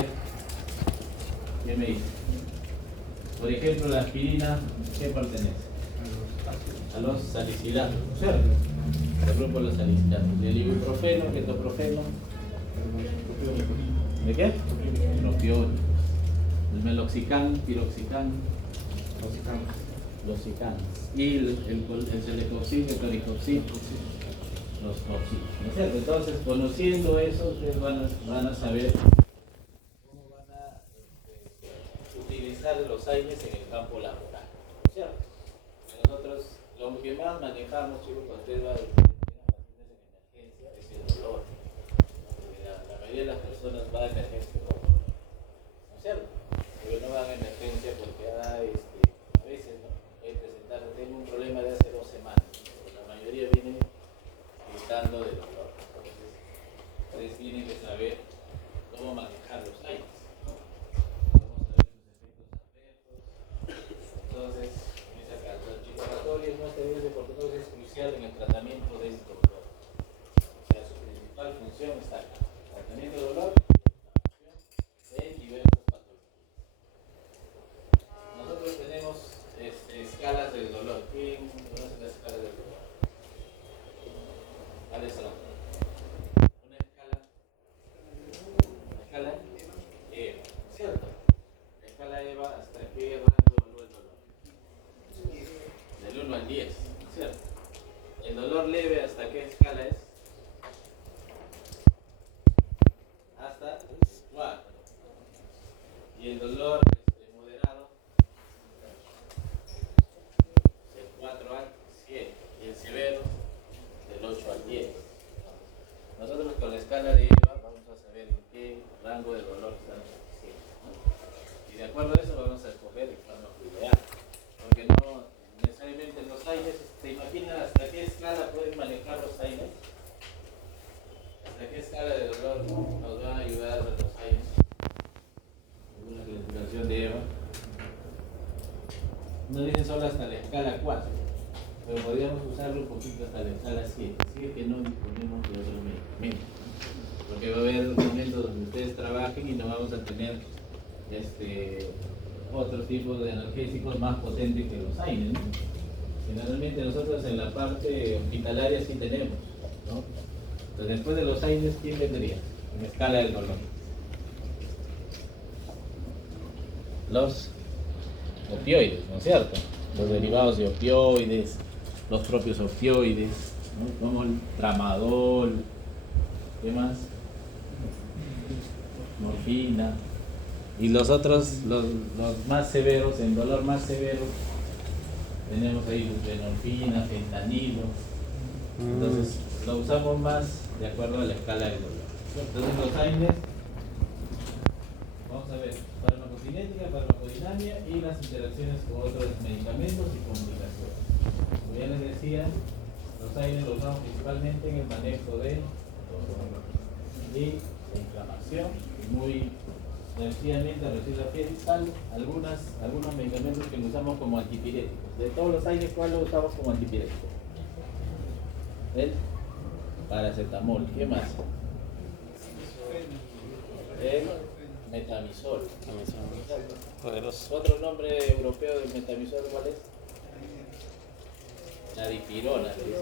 ver, ¿qué me dice? Por ejemplo, la aspirina, ¿qué pertenece? A los salicilatos, ¿cierto? El grupo de los salicilatos. El ibuprofeno, ketoprofeno. ¿De qué? Propión. El meloxicam, piroxicam. Losican. Y el celecoxib, el coricoxib, los coxib. ¿No es cierto? Entonces, conociendo eso, ustedes van a saber cómo van a utilizar los AINES en el campo laboral. ¿No es cierto? Nosotros lo que más manejamos, chicos, cuando ustedes van a pacientes en emergencia, es el dolor. La mayoría de las personas va a emergencia por dolor. ¿No es cierto? Pero no van a emergencia porque a veces no puede presentar, tengo un problema de hace 2 semanas. Pero la mayoría viene gritando de dolor. Entonces, ustedes tienen que saber cómo manejar los AINES. Vamos a ver sus efectos adversos. Entonces, esa antiinflamatoria no se debe porque es crucial en el tratamiento del dolor. O sea, su principal función está acá. Tratamiento de dolor y inflamación de diversas patologías. Nosotros tenemos escalas del dolor. ¿Quién conoce las escalas del dolor? ¿Cuáles son? Una escala EVA, ¿cierto? La escala EVA, ¿hasta qué rango evalúa el dolor? Del 1 al 10, ¿cierto? El dolor leve, ¿hasta qué escala es? Hasta 4. Y el dolor moderado, del 4 al 7. Y el severo, del 8 al 10. Nosotros con la escala de EVA vamos a saber en qué rango de dolor estamos haciendo. Y de acuerdo a eso vamos a escoger el fármaco ideal. Porque no necesariamente los AINES, ¿se imaginan hasta qué escala pueden manejar los AINES? ¿Hasta qué escala de dolor nos van a ayudar los AINES? Según la clasificación de EVA. No dicen solo hasta la escala 4, pero podríamos usarlo un poquito hasta la escala 7, si es que no disponemos de otros medicamentos. Porque va a haber momentos donde ustedes trabajen y no vamos a tener otro tipo de analgésicos más potentes que los AINES, ¿no? Generalmente nosotros en la parte hospitalaria sí tenemos, ¿no? Entonces después de los AINES, ¿quién vendría? En escala del dolor. Los opioides, ¿no es cierto? Los derivados de opioides, los propios opioides, ¿no? Como el tramadol, ¿qué más? Morfina. Y los otros, los más severos, en dolor más severo, tenemos ahí buprenorfina, fentanilo. Entonces lo usamos más de acuerdo a la escala del dolor. Entonces los AINES, vamos a ver, farmacocinética, farmacodinamia y las interacciones con otros medicamentos y comunicación. Como ya les decía, los AINES los usamos principalmente en el manejo de dolor y la inflamación, muy sencillamente reducir la piel, algunos medicamentos que usamos como antipiréticos. De todos los AINES, ¿cuál lo usamos como antipirético? El paracetamol. ¿Qué más? El metamisol. Poderoso. ¿Otro nombre europeo del metamisol cuál es? La dipirona, le dicen, ¿no?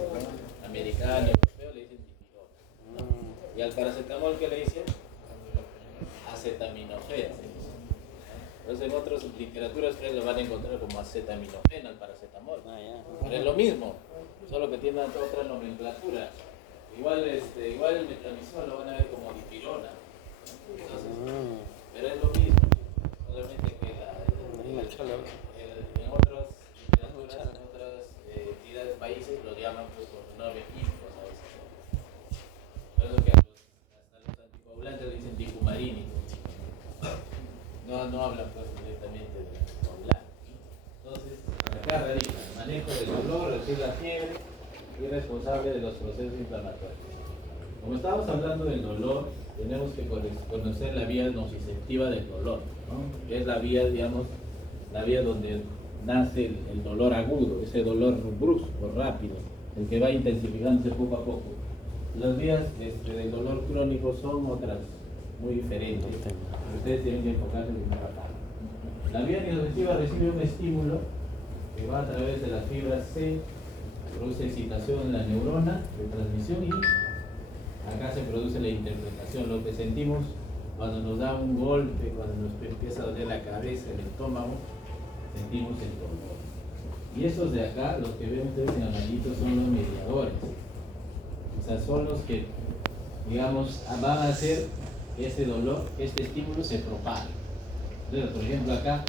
Americano, europeo le dicen dipirona. ¿Y al paracetamol qué le dicen? Acetaminofén. Entonces en otras literaturas ustedes lo van a encontrar como acetaminofén al paracetamol. Pero es lo mismo, solo que tiene otra nomenclatura. Igual el metamisol lo van a ver como dipirona. Entonces, pero es lo mismo, solamente que en otras literaturas, en otras entidades, países lo llaman pues por nombres químicos a veces. Por eso que hasta los anticoagulantes le dicen dicumarínicos. No hablan pues directamente de coagulante. Entonces, acá radica el manejo del dolor, reducir la fiebre y responsable de los procesos inflamatorios. Como estamos hablando del dolor, tenemos que conocer la vía nociceptiva del dolor, ¿no? Que es la vía, digamos, la vía donde nace el dolor agudo, ese dolor brusco, rápido, el que va intensificándose poco a poco. Las vías del dolor crónico son otras muy diferentes. Ustedes tienen que enfocarse primero acá. La vía inofensiva recibe un estímulo que va a través de las fibras C, produce excitación en la neurona de transmisión y acá se produce la interpretación. Lo que sentimos cuando nos da un golpe, cuando nos empieza a doler la cabeza, el estómago, sentimos el dolor. Y estos de acá, los que ven ustedes en amarillito, son los mediadores. O sea, son los que, digamos, van a hacer que este dolor, este estímulo se propague. Entonces, por ejemplo, acá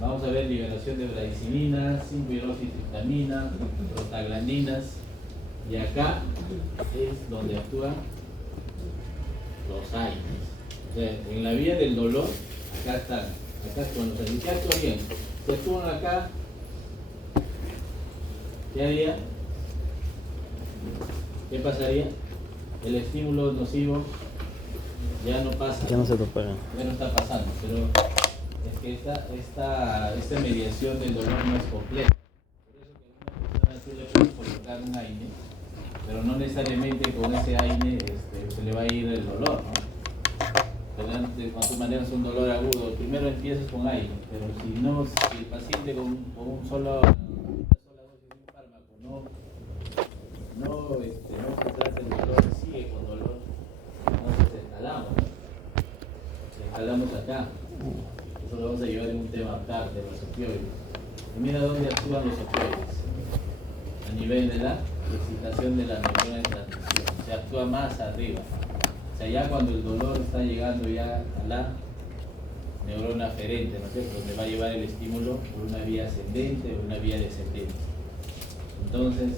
vamos a ver liberación de bradicininas, 5-hidroxitriptamina, prostaglandinas, y acá es donde actúan los AINES. O sea, en la vía del dolor, acá están, acá actúan los AINES. ¿Qué actuarían? Si actúan acá, ¿qué haría? ¿Qué pasaría? El estímulo nocivo ya no pasa. Ya no se propaga. Ya no está pasando, pero es que esta mediación del dolor no es completa. Por eso que a una persona tú le puedes colocar un AINE, pero no necesariamente con ese AINE se le va a ir el dolor, ¿no? Cuando tú manejas un dolor agudo, primero empiezas con AINE, pero si el paciente con una sola dosis de un fármaco no se trata el dolor, sigue con dolor, entonces escalamos, ¿no? Escalamos acá. Eso lo vamos a llevar en un tema aparte, los opioides. Y mira dónde actúan los opioides. A nivel de la excitación de la neurona de transmisión. Se actúa más arriba. O sea, ya cuando el dolor está llegando ya a la neurona aferente, ¿no es cierto? Donde va a llevar el estímulo por una vía ascendente o una vía descendente. Entonces,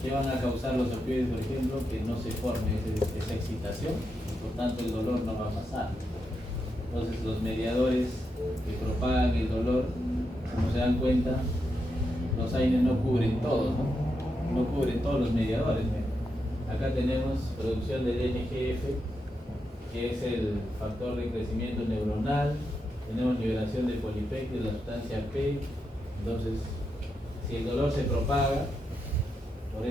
¿qué van a causar los opioides, por ejemplo? Que no se forme esa excitación, y por tanto el dolor no va a pasar. Entonces los mediadores que propagan el dolor, como se dan cuenta, los AINES no cubren todos, ¿no? No cubren todos los mediadores. Acá tenemos producción del NGF, que es el factor de crecimiento neuronal, tenemos liberación de polipéptidos, la sustancia P. Entonces, si el dolor se propaga por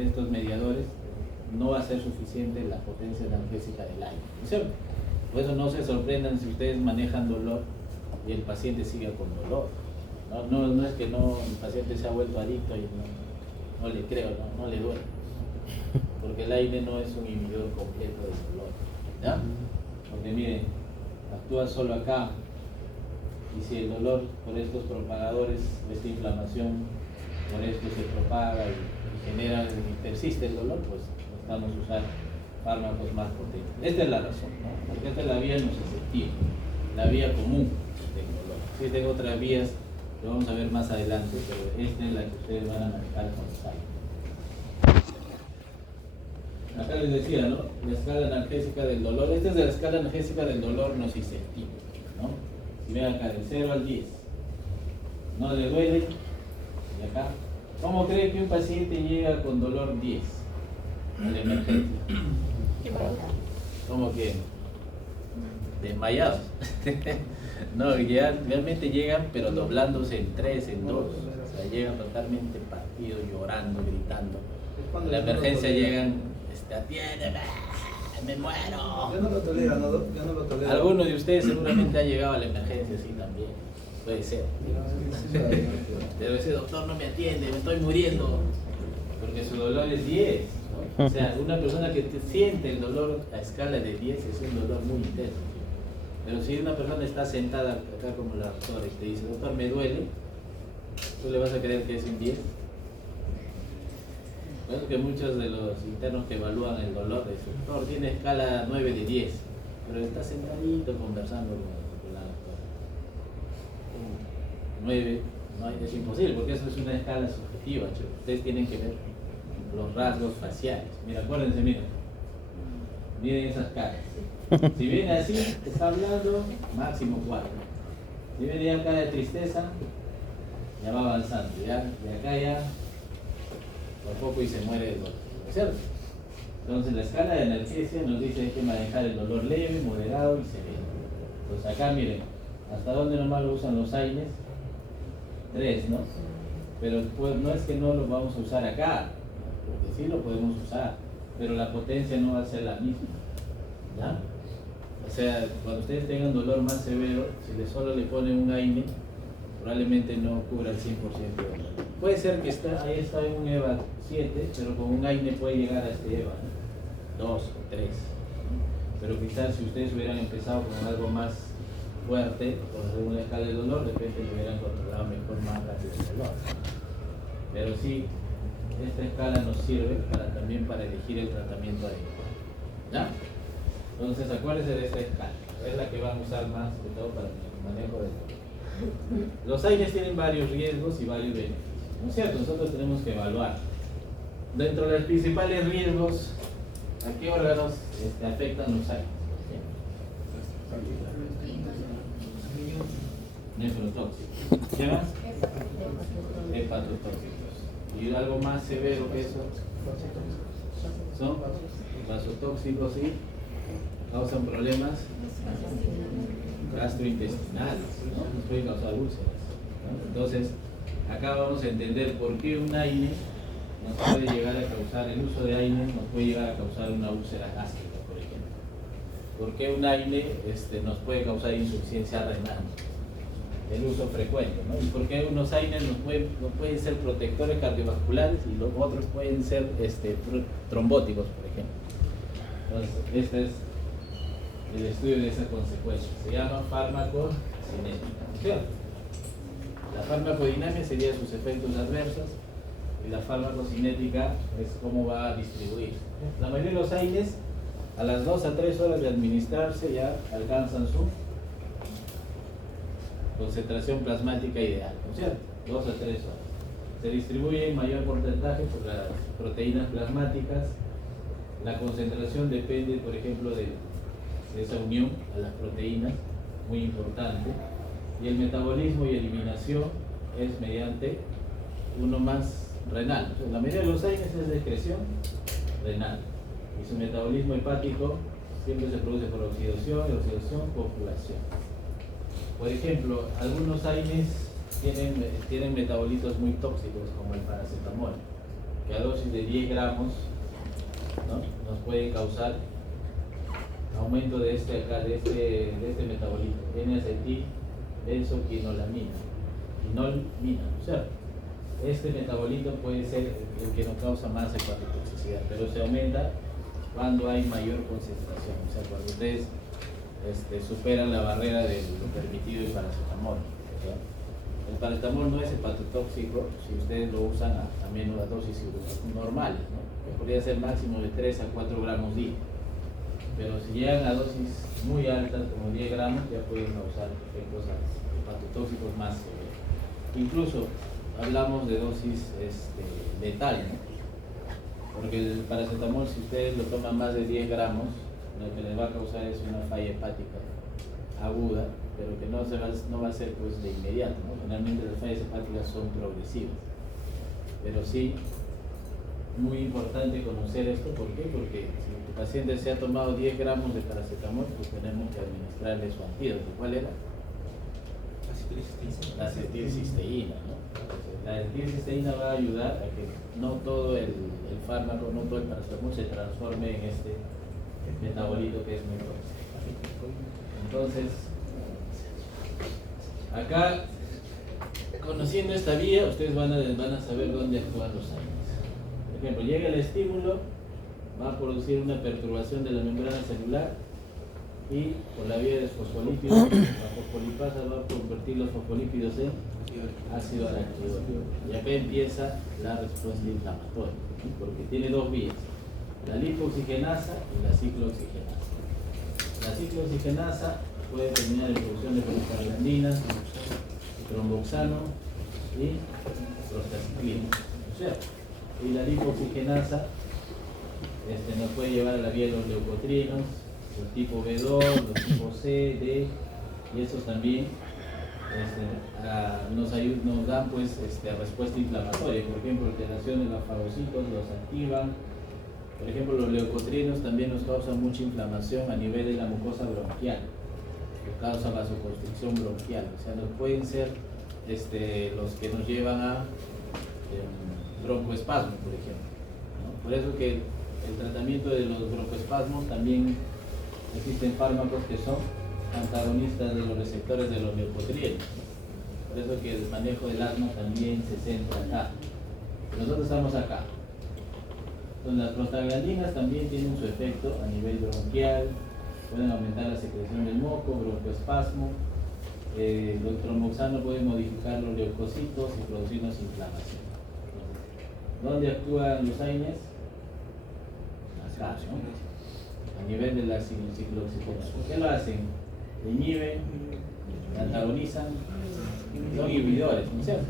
estos mediadores, no va a ser suficiente la potencia analgésica del AINE, ¿no es cierto? Por eso no se sorprendan si ustedes manejan dolor y el paciente sigue con dolor. No es que el paciente se ha vuelto adicto y no le creo, no le duele. Porque el AINE no es un inhibidor completo del dolor, ¿ya? Porque miren, actúa solo acá, y si el dolor por estos propagadores, esta inflamación, por esto se propaga y genera y persiste el dolor, pues necesitamos usar fármacos más potentes. Esta es la razón, ¿no? Porque esta es la vía nociceptiva, la vía común del dolor. Existen otras vías que vamos a ver más adelante, pero esta es la que ustedes van a manejar con los AINE. Acá les decía, ¿no? La escala analgésica del dolor. Esta es de la escala analgésica del dolor nociceptivo, ¿no? Si ven acá, del 0 al 10. No le duele. Y acá. ¿Cómo cree que un paciente llega con dolor 10 a la emergencia? ¿Cómo que? Desmayados. No, realmente llegan, pero doblándose en 3, en 2. O sea, llegan totalmente partidos, llorando, gritando. A la emergencia llegan. Atiéndeme, me muero. Yo no lo tolero, yo no lo tolero. Algunos de ustedes seguramente han llegado a la emergencia, sí, también. Puede ser. Pero ese doctor no me atiende, me estoy muriendo. Porque su dolor es 10, ¿no? O sea, una persona que siente el dolor a escala de 10 es un dolor muy intenso. Pero si una persona está sentada acá como la doctora y te dice, doctor, me duele, ¿tú le vas a creer que es un 10? Por eso que muchos de los internos que evalúan el dolor dicen, doctor, tiene escala 9 de 10, pero está sentadito conversando con la doctora. 9, no, es imposible, porque eso es una escala subjetiva, chicos. Ustedes tienen que ver los rasgos faciales. Mira, acuérdense, miren esas caras. Si viene así, está hablando, máximo 4. Si viene ya cara de tristeza, ya va avanzando, ¿ya? Y acá ya por poco y se muere el dolor, ¿no es cierto? Entonces la escala de analgesia nos dice que hay que manejar el dolor leve, moderado y severo. Pues acá miren, ¿hasta dónde nomás lo usan los AINES? 3, ¿no? Pero pues, no es que no lo vamos a usar acá, porque sí lo podemos usar, pero la potencia no va a ser la misma, ¿ya? sea, cuando ustedes tengan dolor más severo, si solo le ponen un AINE, probablemente no cubra el 100% del dolor. Puede ser que ahí está un EVA 7, pero con un AINE puede llegar a este EVA, ¿no? 2 o 3. Pero quizás si ustedes hubieran empezado con algo más fuerte, con alguna escala de dolor, de repente lo hubieran controlado mejor, más rápido el dolor. Pero sí, esta escala nos sirve también para elegir el tratamiento adecuado. ¿Ya? Entonces acuérdense de esta escala, es la que van a usar más que todo para el manejo del dolor. Los AINES tienen varios riesgos y varios beneficios, ¿no es cierto? Nosotros tenemos que evaluar. Dentro de los principales riesgos, ¿a qué órganos afectan los AINES? Nefrotóxicos. ¿Qué más? Hepatotóxicos. Y algo más severo que eso son vasotóxicos y causan problemas gastrointestinales, ¿no? Nos pueden causar úlceras, ¿no? Entonces, acá vamos a entender por qué un AINE nos puede llegar a causar, el uso de AINE nos puede llegar a causar una úlcera gástrica, por ejemplo. ¿Por qué un AINE nos puede causar insuficiencia renal? El uso frecuente, ¿no? Y por qué unos AINES nos pueden ser protectores cardiovasculares y los otros pueden ser trombóticos, por ejemplo. Entonces, este es el estudio de esa consecuencia. Se llama farmacocinética, ¿cierto? La farmacodinamia sería sus efectos adversos y la farmacocinética es cómo va a distribuir. La mayoría de los AINES a las 2 a 3 horas de administrarse ya alcanzan su concentración plasmática ideal, ¿no es cierto? 2 a 3 horas. Se distribuye en mayor porcentaje por las proteínas plasmáticas. La concentración depende, por ejemplo, de esa unión a las proteínas, muy importante. Y el metabolismo y eliminación es mediante uno más renal. O sea, la mayoría de los AINES es de excreción renal. Y su metabolismo hepático siempre se produce por oxidación y oxidación por coagulación. Por ejemplo, algunos AINES tienen metabolitos muy tóxicos, como el paracetamol, que a dosis de 10 gramos, ¿no?, nos pueden causar aumento de este metabolito, N-acetil benzoquinolamina, o sea, este metabolito puede ser el que nos causa más hepatotoxicidad, pero se aumenta cuando hay mayor concentración, o sea, cuando ustedes superan la barrera de lo permitido del paracetamol, ¿ya? El paracetamol no es hepatotóxico si ustedes lo usan a menos dosis normales, ¿no?, que podría ser máximo de 3 a 4 gramos día. Pero si llegan a dosis muy altas, como 10 gramos, ya pueden causar efectos hepatotóxicos más severos. Incluso hablamos de dosis letal, ¿no? Porque el paracetamol, si ustedes lo toman más de 10 gramos, lo que les va a causar es una falla hepática aguda, pero que no va a ser pues de inmediato, ¿no? Generalmente las fallas hepáticas son progresivas. Pero sí, muy importante conocer esto. ¿Por qué? Porque si el paciente se ha tomado 10 gramos de paracetamol, pues tenemos que administrarle su antídoto. ¿Cuál era? La acetilcisteína, ¿no? La acetilcisteína va a ayudar a que no todo el fármaco, no todo el paracetamol se transforme en este metabolito que es muy tóxico. Entonces, acá, conociendo esta vía, ustedes van a saber dónde actúan los AINES. Por ejemplo, llega el estímulo, va a producir una perturbación de la membrana celular y por la vía de fosfolípidos, la fosfolipasa va a convertir los fosfolípidos en ácido araquidónico. Y acá empieza la respuesta inflamatoria, ¿sí?, porque tiene dos vías, la lipoxigenasa y la ciclooxigenasa. La ciclooxigenasa puede terminar en producción de prostaglandinas, tromboxano y prostaciclina, ¿no es cierto? Y la lipoxigenasa nos puede llevar a la vía de los leucotrienos, los tipo B2, los tipo C, D, y esos también nos dan pues respuesta inflamatoria. Por ejemplo, alteraciones de los fagocitos los activan. Por ejemplo, los leucotrienos también nos causan mucha inflamación a nivel de la mucosa bronquial, que causa vasoconstricción bronquial. O sea, nos pueden ser los que nos llevan a broncoespasmo, por ejemplo, ¿no? Por eso que el tratamiento de los broncoespasmos también existen fármacos que son antagonistas de los receptores de los leucotrienos. Por eso que el manejo del asma también se centra acá. Nosotros estamos acá. Entonces, las prostaglandinas también tienen su efecto a nivel bronquial, pueden aumentar la secreción del moco, broncoespasmo. El tromboxano puede modificar los leucocitos y producirnos inflamación. ¿Dónde actúan los AINES? Acá, ¿no? A nivel de la ciclooxigenasa. ¿Por qué lo hacen? Inhiben, antagonizan, son inhibidores, ¿no es cierto?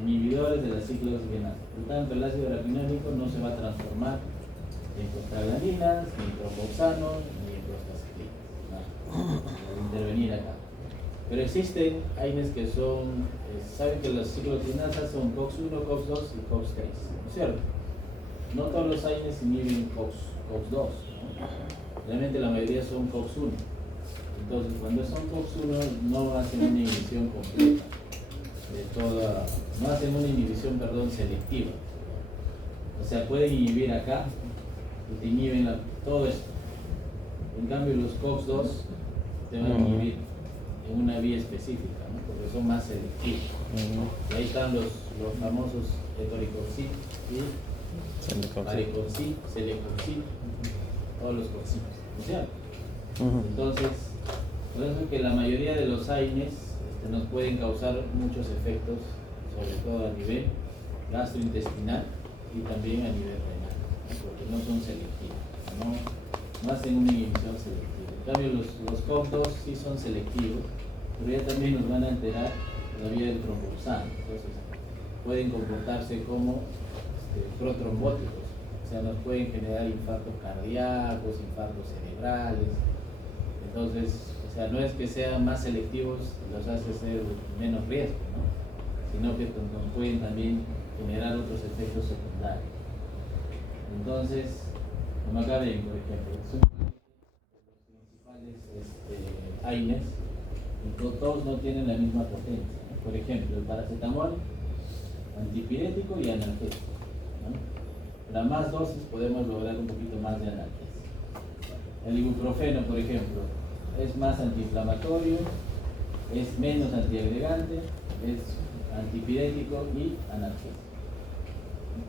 Inhibidores de la ciclooxigenasa. Por tanto, el ácido araquidónico no se va a transformar en prostaglandinas, ni en tromboxano, ni en prostaciclinas. ¿No? Intervenir acá. Pero existen AINES que son, saben que las ciclooxigenasas son COX-1, COX-2 y COX-3, ¿no es cierto? No todos los AINES inhiben COX-2, ¿no? Realmente la mayoría son COX-1. Entonces, cuando son COX-1 no hacen una inhibición completa de toda, no hacen una inhibición, selectiva. O sea, pueden inhibir acá y te inhiben todo esto. En cambio, los COX-2 te van a inhibir en una vía específica, ¿no? Porque son más selectivos. Y ahí están los famosos etoricoxib y varicoxib, celecoxib, todos los coxitos, ¿no es cierto? Entonces, por eso es que la mayoría de los AINES nos pueden causar muchos efectos, sobre todo a nivel gastrointestinal y también a nivel renal, ¿no? Porque no son selectivos, no hacen una inhibición selectiva. En cambio, los COX-2 sí son selectivos, pero ya también nos van a alterar la vía del tromboxano. Entonces, pueden comportarse como protrombóticos, o sea, nos pueden generar infartos cardíacos, infartos cerebrales. Entonces, o sea, no es que sean más selectivos, los hace ser menos riesgo, ¿no? Sino que nos pueden también generar otros efectos secundarios. Entonces, como acá ven, por ejemplo, son los principales AINES, y todos no tienen la misma potencia, ¿no? Por ejemplo, el paracetamol, antipirético y analgésico, ¿no? Para más dosis podemos lograr un poquito más de analgesia. El ibuprofeno, por ejemplo, es más antiinflamatorio, es menos antiagregante, es antipirético y analgésico.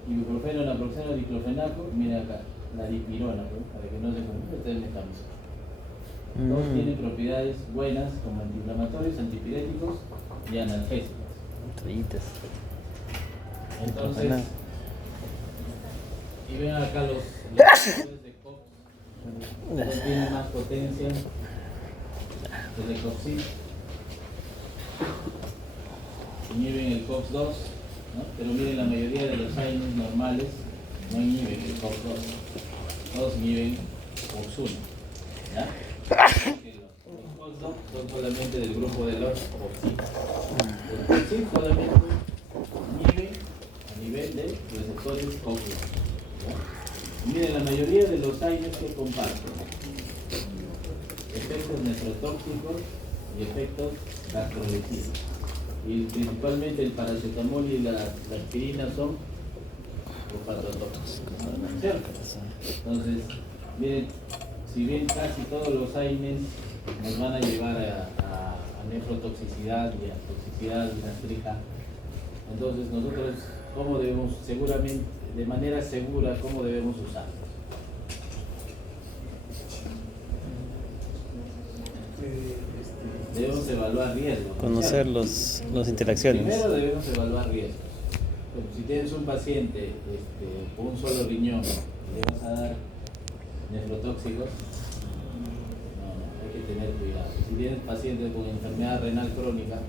Ibuprofeno, naproxeno, diclofenaco, mira acá, la dipirona, ¿no? Para que no se confunda, este es el mecanismo. Todos tienen propiedades buenas como antiinflamatorios, antipiréticos y analgésicos. Entonces, y ven acá los receptores de COX, todos tienen más potencia. El ecoxib inhiben el COX-2, ¿no? Pero miren, la mayoría de los AINES normales no inhiben el COX-2, todos inhiben COX-1, ¿ya? Los COX-2 son solamente del grupo de los COXIB. El COXIB solamente inhibe a nivel de receptores COX-1, ¿ya? Miren, la mayoría de los AINES que comparten efectos nefrotóxicos y efectos gastrolesivos. Y principalmente el paracetamol y la aspirina son hepatotóxicos, ¿cierto? Entonces, miren, si bien casi todos los AINES nos van a llevar a nefrotoxicidad y a toxicidad gástrica, entonces nosotros, ¿cómo debemos, seguramente, de manera segura, cómo debemos usarlos? Debemos evaluar riesgos. Conocer las interacciones. Primero debemos evaluar riesgos. Bueno, si tienes un paciente con un solo riñón y le vas a dar nefrotóxicos, no, hay que tener cuidado. Si tienes pacientes con enfermedad renal crónica,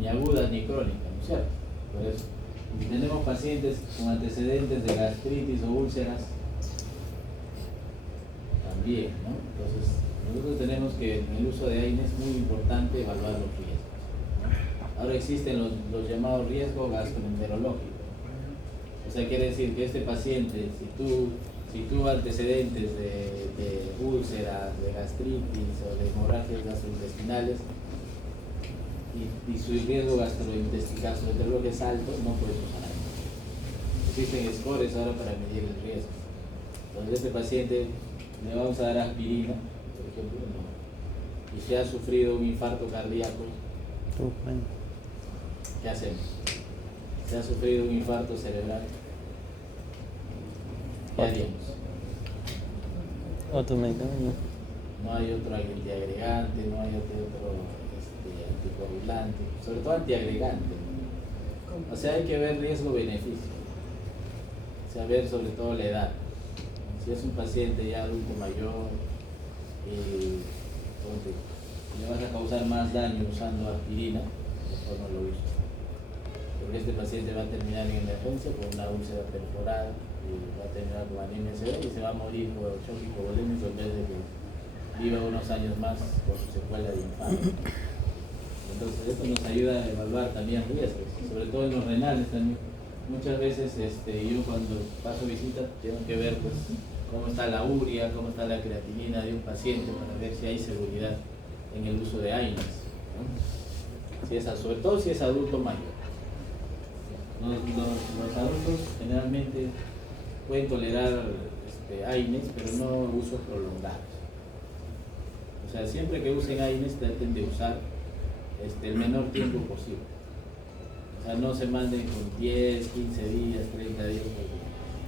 ni aguda ni crónica, ¿no es cierto? Por eso, si tenemos pacientes con antecedentes de gastritis o úlceras, también, ¿no? Entonces, nosotros tenemos que, en el uso de AINES es muy importante evaluar los riesgos, ¿no? Ahora existen los llamados riesgos gastroenterológicos. O sea, quiere decir que este paciente, si tuvo antecedentes de úlceras, de gastritis o de hemorragias gastrointestinales y su riesgo gastroenterológico es alto, no puede usar AINES. Existen scores ahora para medir el riesgo. Entonces, este paciente le vamos a dar aspirina, por ejemplo, y se ha sufrido un infarto cardíaco, Bueno. ¿qué hacemos? Se ha sufrido un infarto cerebral, ¿qué haríamos? Otro medicamento. No hay otro antiagregante, no hay otro anticoagulante, sobre todo antiagregante. O sea, hay que ver riesgo-beneficio, o sea, ver sobre todo la edad. Si es un paciente ya adulto mayor, le vas a causar más daño usando aspirina, mejor no lo uses. Porque este paciente va a terminar en emergencia con una úlcera perforada, y va a terminar con anemia severa y se va a morir por shock hipovolémico en vez de que viva unos años más por su secuela de infarto. Entonces esto nos ayuda a evaluar también riesgos, sobre todo en los renales también. Muchas veces yo cuando paso visita tengo que ver pues cómo está la urea, cómo está la creatinina de un paciente para ver si hay seguridad en el uso de AINES, ¿no? Si es, sobre todo si es adulto mayor. Los adultos generalmente pueden tolerar AINES, pero no usos prolongados. O sea, siempre que usen AINES traten de usar el menor tiempo posible. O sea, no se manden con 10, 15 días, 30 días.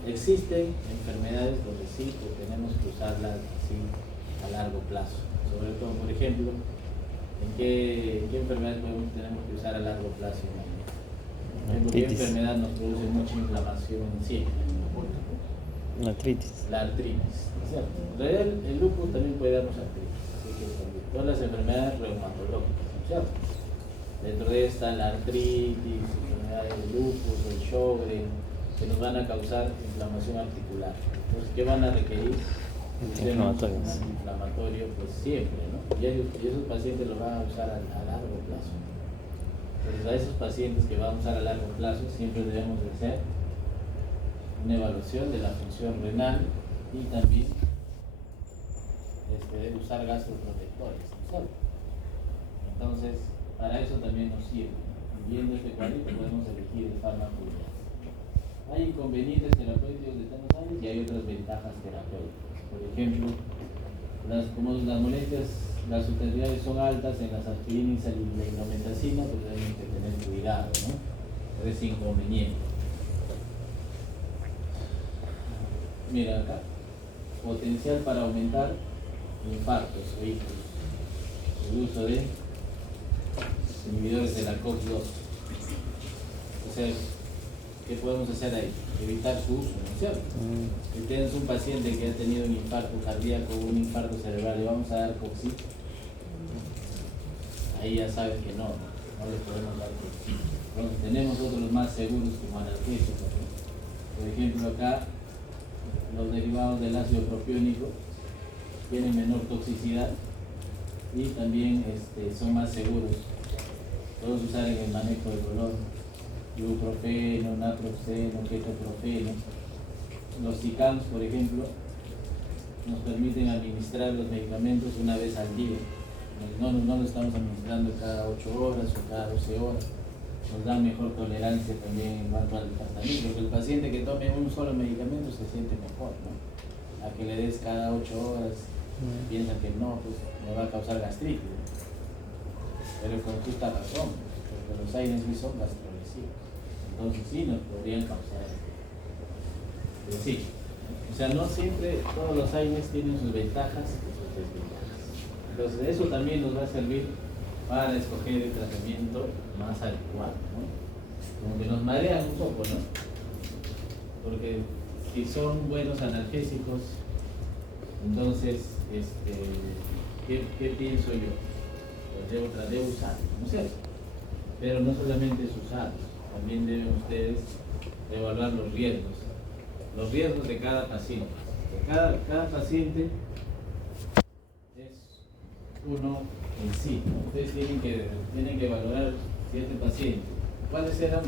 Existen enfermedades donde sí pues, tenemos que usarlas así a largo plazo. Sobre todo, por ejemplo, ¿en qué enfermedades tenemos que usar a largo plazo? ¿Qué enfermedad nos produce mucha inflamación siempre? La artritis. La artritis, ¿cierto? En realidad el lupus también puede darnos artritis, así que todas las enfermedades reumatológicas, ¿cierto? Dentro de esta la artritis, enfermedades del lupus, el Sjögren, que nos van a causar inflamación articular. Entonces, ¿qué van a requerir? Antiinflamatorios. Antiinflamatorio, pues siempre, ¿no? Y esos pacientes los van a usar a largo plazo. Entonces, a esos pacientes que van a usar a largo plazo, siempre debemos de hacer una evaluación de la función renal y también de usar gastroprotectores, ¿no? Entonces, para eso también nos sirve. Viendo este cuadrito podemos elegir el fármaco ideal. Hay inconvenientes terapéuticos de estos años y hay otras ventajas terapéuticas. Por ejemplo, como las molestias, las sustancias son altas en las aspirinas y la indometacina, pues hay que tener cuidado, ¿no? Es inconveniente. Mira acá, potencial para aumentar infartos o ictus. El uso de inhibidores de la COX-2. O sea, ¿qué podemos hacer ahí? Evitar su uso, ¿no es cierto? Si tienes un paciente que ha tenido un infarto cardíaco o un infarto cerebral, le vamos a dar COX-2, ahí ya sabes que no le podemos dar COX-2. Entonces tenemos otros más seguros como analgésicos, ¿no? Por ejemplo acá, los derivados del ácido propiónico tienen menor toxicidad y también son más seguros. Podemos usar en el manejo del dolor, ibuprofeno, naproxeno, ketoprofeno. Los SICAMs, por ejemplo, nos permiten administrar los medicamentos una vez al día. No lo estamos administrando cada 8 horas o cada 12 horas. Nos dan mejor tolerancia también en cuanto al tratamiento, porque el paciente que tome un solo medicamento se siente mejor, ¿no? A que le des cada 8 horas, piensa que no, pues me va a causar gastritis, ¿no? Pero con justa razón, porque los AINES son gastrolesivos, entonces sí nos podrían causar. Pero sí, o sea, no siempre todos los AINES tienen sus ventajas y sus desventajas. Entonces eso también nos va a servir para escoger el tratamiento más adecuado, ¿no? Como que nos marean un poco, ¿no? Porque si son buenos analgésicos, entonces, ¿qué pienso yo? Pues debo usarlos, ¿no es cierto? Pero no solamente es usarlos, también deben ustedes evaluar los riesgos de cada paciente. Cada paciente es uno en sí, ¿no? Ustedes tienen que valorar si este paciente, ¿cuáles eran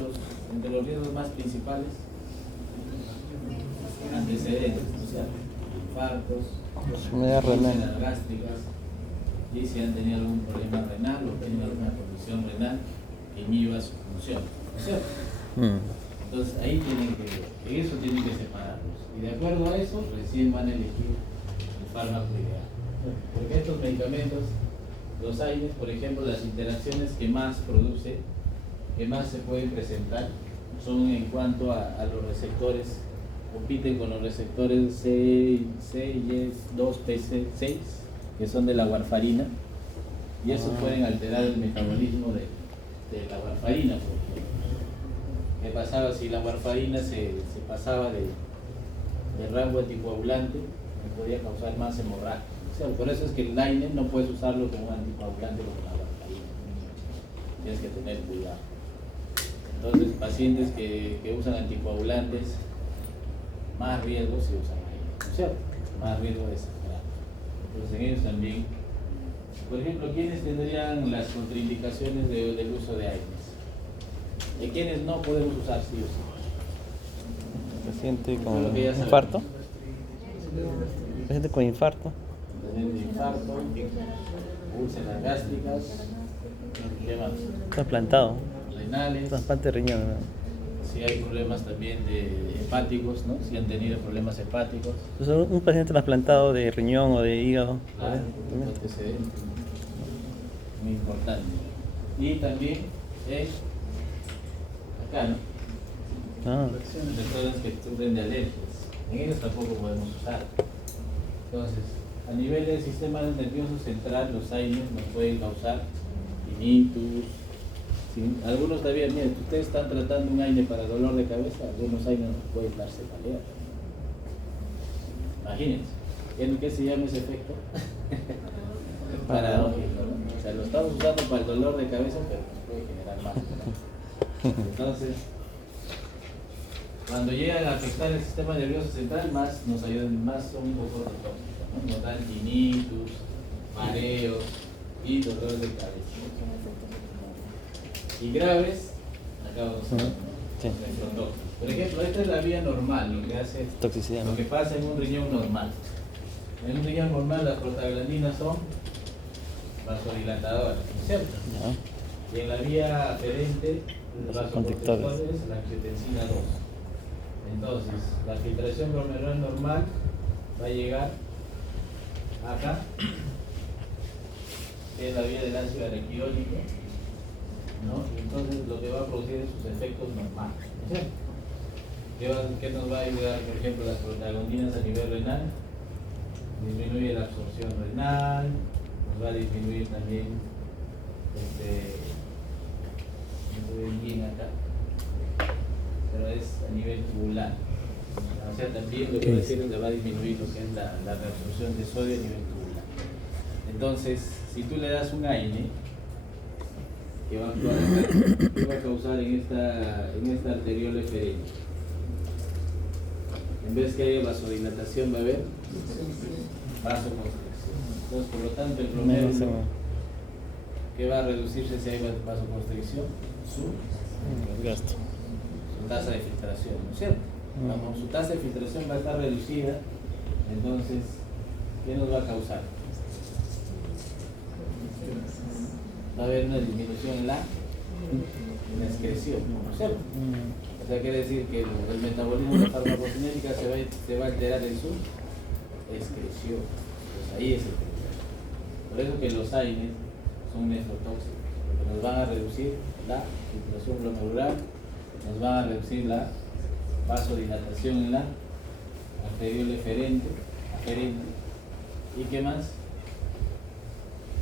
entre los riesgos más principales? Antecedentes, ¿no es cierto? Infartos, enfermedades gástricas, y si han tenido algún problema renal o tienen alguna condición renal que inhiba su función, ¿no es cierto? Entonces ahí eso tienen que separarlos, y de acuerdo a eso recién van a elegir el fármaco ideal. Porque estos medicamentos, los AINES, por ejemplo, las interacciones que más produce, que más se pueden presentar, son en cuanto a los receptores, compiten con los receptores C2PC6, que son de la warfarina, y esos pueden alterar el metabolismo de la warfarina. ¿Qué pasaba si la warfarina se pasaba de rango anticoagulante? Podía causar más hemorragia. O sea, por eso es que el AINE no puedes usarlo como anticoagulante como la warfarina. Tienes que tener cuidado. Entonces, pacientes que usan anticoagulantes, más riesgo si usan AINE, ¿no es cierto? Más riesgo de sangrar. Entonces, en ellos también, por ejemplo, ¿quiénes tendrían las contraindicaciones del uso de AINES? ¿Y quiénes no podemos usar sí o sí? Paciente Eso con es lo que ya sabemos. infarto. Paciente con infarto. Pacientes de infarto, úlceras gástricas, ¿qué más? Trasplantado. Renales, Trasplante de riñón, ¿no? si hay problemas también de hepáticos, ¿no? Si han tenido problemas hepáticos, Entonces, un paciente trasplantado de riñón o de hígado. claro, un antecedente muy importante. Y también acá, ¿no? Ah, Recuerden que sufren de alergias. En ellos tampoco podemos usar. Entonces, a nivel del sistema nervioso central, los AINES nos pueden causar tinnitus. ¿Sí? Algunos también, miren, ustedes están tratando un AINE para dolor de cabeza, algunos AINES nos pueden dar cefalea. Imagínense, ¿qué se llama ese efecto? Paradójico, ¿no? O sea, lo estamos usando para el dolor de cabeza, pero nos puede generar más, ¿no? Entonces, cuando llegan a afectar el sistema nervioso central, más nos ayudan, más son un poco tóxicos, ¿no? Nos dan tinnitus, mareos y dolor de cabeza. Y graves, acá vamos a ver, ¿no? Sí. Nefrotóxicos. Por ejemplo, esta es la vía normal, lo que hace, toxicidad. lo que pasa en un riñón normal. En un riñón normal las prostaglandinas son vasodilatadoras, ¿no es cierto? Ya. Y en la vía aferente, los Conductores. vasoconstrictores, la angiotensina 2. Entonces, la filtración glomerular normal va a llegar acá, que es la vía del ácido araquidónico, ¿no? Y entonces lo que va a producir es sus efectos normales, ¿no es cierto? ¿Qué nos va a ayudar, por ejemplo, las prostaglandinas a nivel renal? Disminuye la absorción renal, nos va a disminuir también, no se ve bien acá, pero es a nivel tubular. O sea, también lo que va a decir es que va a disminuir lo que es la reabsorción de sodio a nivel tubular. Entonces, si tú le das un AINE, que va a actuar acá, ¿qué va a causar en esta arteriola eferente? En vez que haya vasodilatación, va a haber vasoconstricción. Entonces, por lo tanto, el glomérulo, ¿qué va a reducirse si hay vasoconstricción? Su Gasto. tasa de filtración, ¿no es cierto? Como su tasa de filtración va a estar reducida, entonces, ¿qué nos va a causar? Va a haber una disminución en la excreción, ¿no es cierto? O sea, quiere decir que el metabolismo de la farmacocinética se va a alterar en su excreción. Pues ahí es el problema. Por eso que los AINES son nefrotóxicos, porque nos van a reducir la filtración glomerular, nos van a reducir la vasodilatación en la arteriola aferente. ¿Y qué más?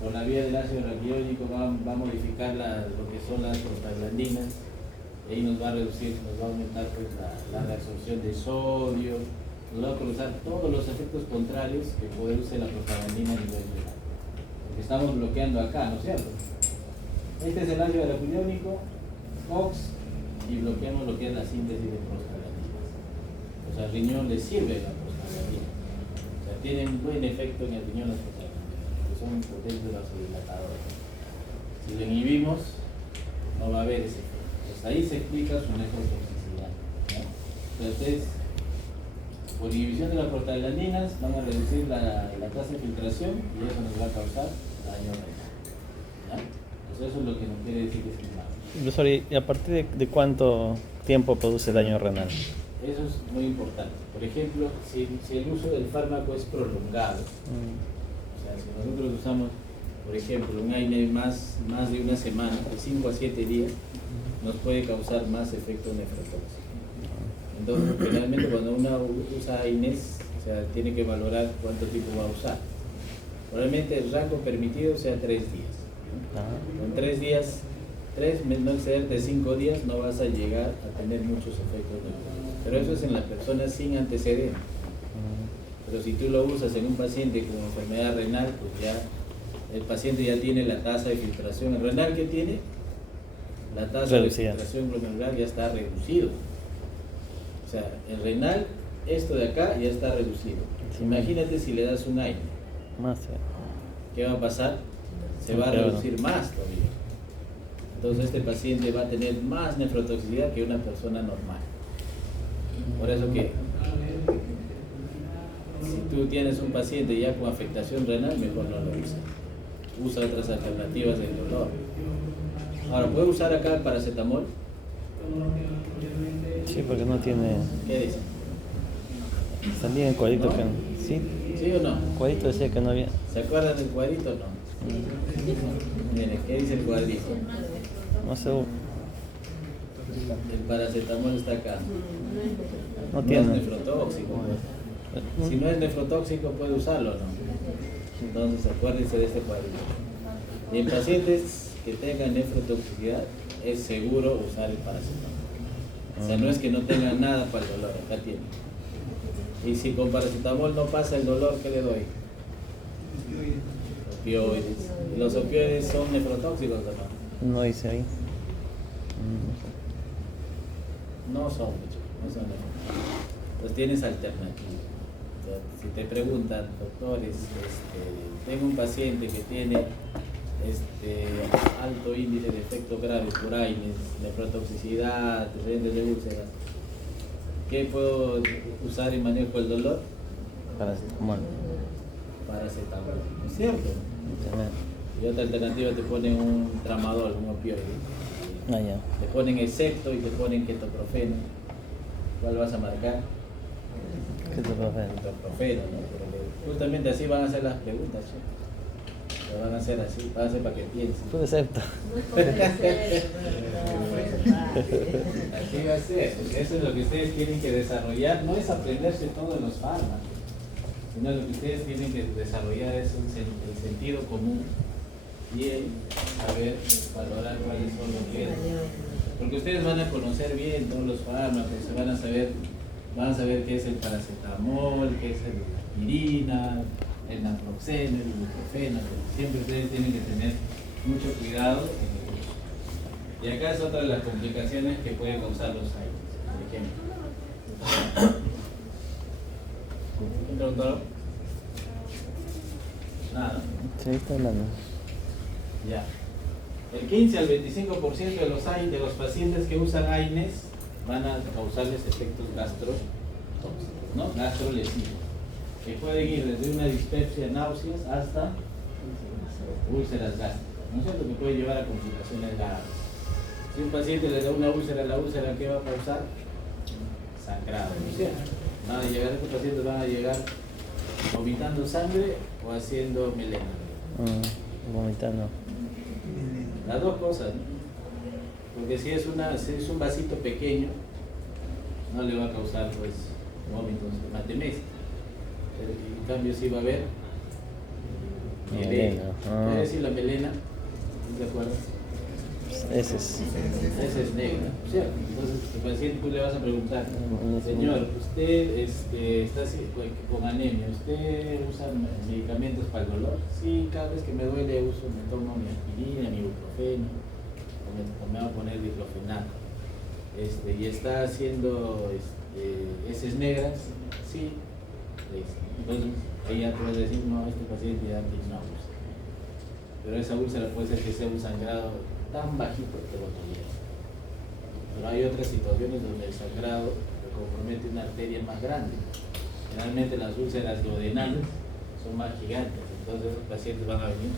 Por la vía del ácido araquidónico va a modificar lo que son las prostaglandinas, y ahí nos va a reducir, nos va a aumentar pues, la reabsorción de sodio, nos va a causar todos los efectos contrarios que produce la prostaglandina a nivel renal. Porque estamos bloqueando acá, ¿no es cierto? Este es el ácido araquidónico, COX, y bloqueamos lo que es la síntesis de prostaglandinas. O sea, al riñón le sirve la prostaglandina. O sea, tienen un buen efecto en el riñón las prostaglandinas, porque son potentes vasodilatadores. Si lo inhibimos, no va a haber ese efecto. Pues ahí se explica su nefrotoxicidad, ¿no? Entonces, por inhibición de las prostaglandinas van a reducir la tasa de filtración y eso nos va a causar daño renal, ¿ya? Pues eso es lo que nos quiere decir este mapa. Profesor, ¿y a partir de cuánto tiempo produce daño renal? eso es muy importante. Por ejemplo, si el uso del fármaco es prolongado, o sea, si nosotros usamos, por ejemplo, un AINE más de una semana, de 5 a 7 días, nos puede causar más efecto nefrotóxico. Entonces, generalmente cuando uno usa AINES, o sea, tiene que valorar cuánto tiempo va a usar. Probablemente el rango permitido sea 3 días. Con 3 días, no exceder de 5 días, no vas a llegar a tener muchos efectos nefrotóxicos. Pero eso es en la persona sin antecedentes. Pero si tú lo usas en un paciente con enfermedad renal, pues ya el paciente ya tiene la tasa de filtración. ¿El renal qué tiene? La tasa Reducida. de filtración glomerular ya está reducido. O sea, el renal, esto de acá ya está reducido. Sí. Imagínate si le das un AINE. Más. ¿Qué va a pasar? Se va a Empeora. reducir más todavía. Entonces este paciente va a tener más nefrotoxicidad que una persona normal. Por eso que si tú tienes un paciente ya con afectación renal, mejor no lo uses. Usa otras alternativas del dolor. Ahora, ¿puede usar acá el paracetamol? Sí, porque no tiene. ¿Qué dice? Salía en el cuadrito ¿No? que. Sí, ¿Sí o no? el cuadrito decía que no había. ¿Se acuerdan del cuadrito o no? Miren, ¿qué dice el cuadrito? No sé, El paracetamol está acá. no No es tiene. nefrotóxico. Si no es nefrotóxico, puede usarlo o no. Entonces, acuérdense de este cuadrito. Y en pacientes que tengan nefrotoxicidad, es seguro usar el paracetamol. O sea, no es que no tengan nada para el dolor, acá tiene. Y si con paracetamol no pasa el dolor, ¿qué le doy? Opioides. ¿Y los opioides son nefrotóxicos o no? No dice ahí. No son, no son nefrotóxicos. Pues tienes alternativas. O sea, si te preguntan, doctores, tengo un paciente que tiene alto índice de efectos graves por AINES, nefrotoxicidad, antecedentes de úlceras, ¿qué puedo usar en manejo del dolor? Paracetamol. Paracetamol, ¿no es cierto? También. Y otra alternativa te ponen un tramadol, un opioide. Ah, ya. Te ponen Excepto y te ponen ketoprofeno. ¿Cuál vas a marcar? ¿Qué te puedo hacer? Ketoprofeno, ¿no? Porque justamente así van a ser las preguntas, ¿sí? Lo van a hacer así, van a ser para que piensen. Tú acepta. Así va a ser. Eso es lo que ustedes tienen que desarrollar. No es aprenderse todos los fármacos, sino lo que ustedes tienen que desarrollar es el sentido común y el saber valorar cuáles son los riesgos. Porque ustedes van a conocer bien todos los fármacos, van a saber qué es el paracetamol, qué es la aspirina, el naproxeno, el ibuprofeno. Siempre ustedes tienen que tener mucho cuidado en el uso. Y acá es otra de las complicaciones que puede causar los AINES, por ejemplo. ¿Me preguntaron? Nada. Sí, está hablando. Ya. El 15 al 25% de los pacientes que usan AINES van a causarles efectos gastrotóxicos, ¿no? Gastrolesivos, que pueden ir desde una dispepsia, náuseas, hasta úlceras gástricas, ¿no es cierto? Que puede llevar a complicaciones graves. Si un paciente le da una úlcera, la úlcera, ¿qué va a causar? Sangrado, ¿no es cierto? Estos pacientes van a llegar vomitando sangre o haciendo melena. Vomitando. Las dos cosas, ¿no? Porque si es un vasito pequeño, no le va a causar pues vómitos, hematemesis. En cambio sí va a haber melena. ¿Qué decir la melena? ¿Estás de acuerdo? Ese es. Esa es negra, ¿cierto? Entonces el paciente tú le vas a preguntar, señor, usted está con anemia, ¿usted usa medicamentos para el dolor? Sí, cada vez que me duele me tomo mi aspirina, mi ibuprofeno, o me voy a poner diclofenaco. Y está haciendo heces negras, sí. Entonces ahí ya te vas a decir, no, este paciente ya tiene una úlcera. Pero esa úlcera puede ser que sea un sangrado tan bajito que lo tolera. Pero hay otras situaciones donde el sangrado compromete una arteria más grande. Generalmente las úlceras duodenales son más gigantes, entonces los pacientes van a venir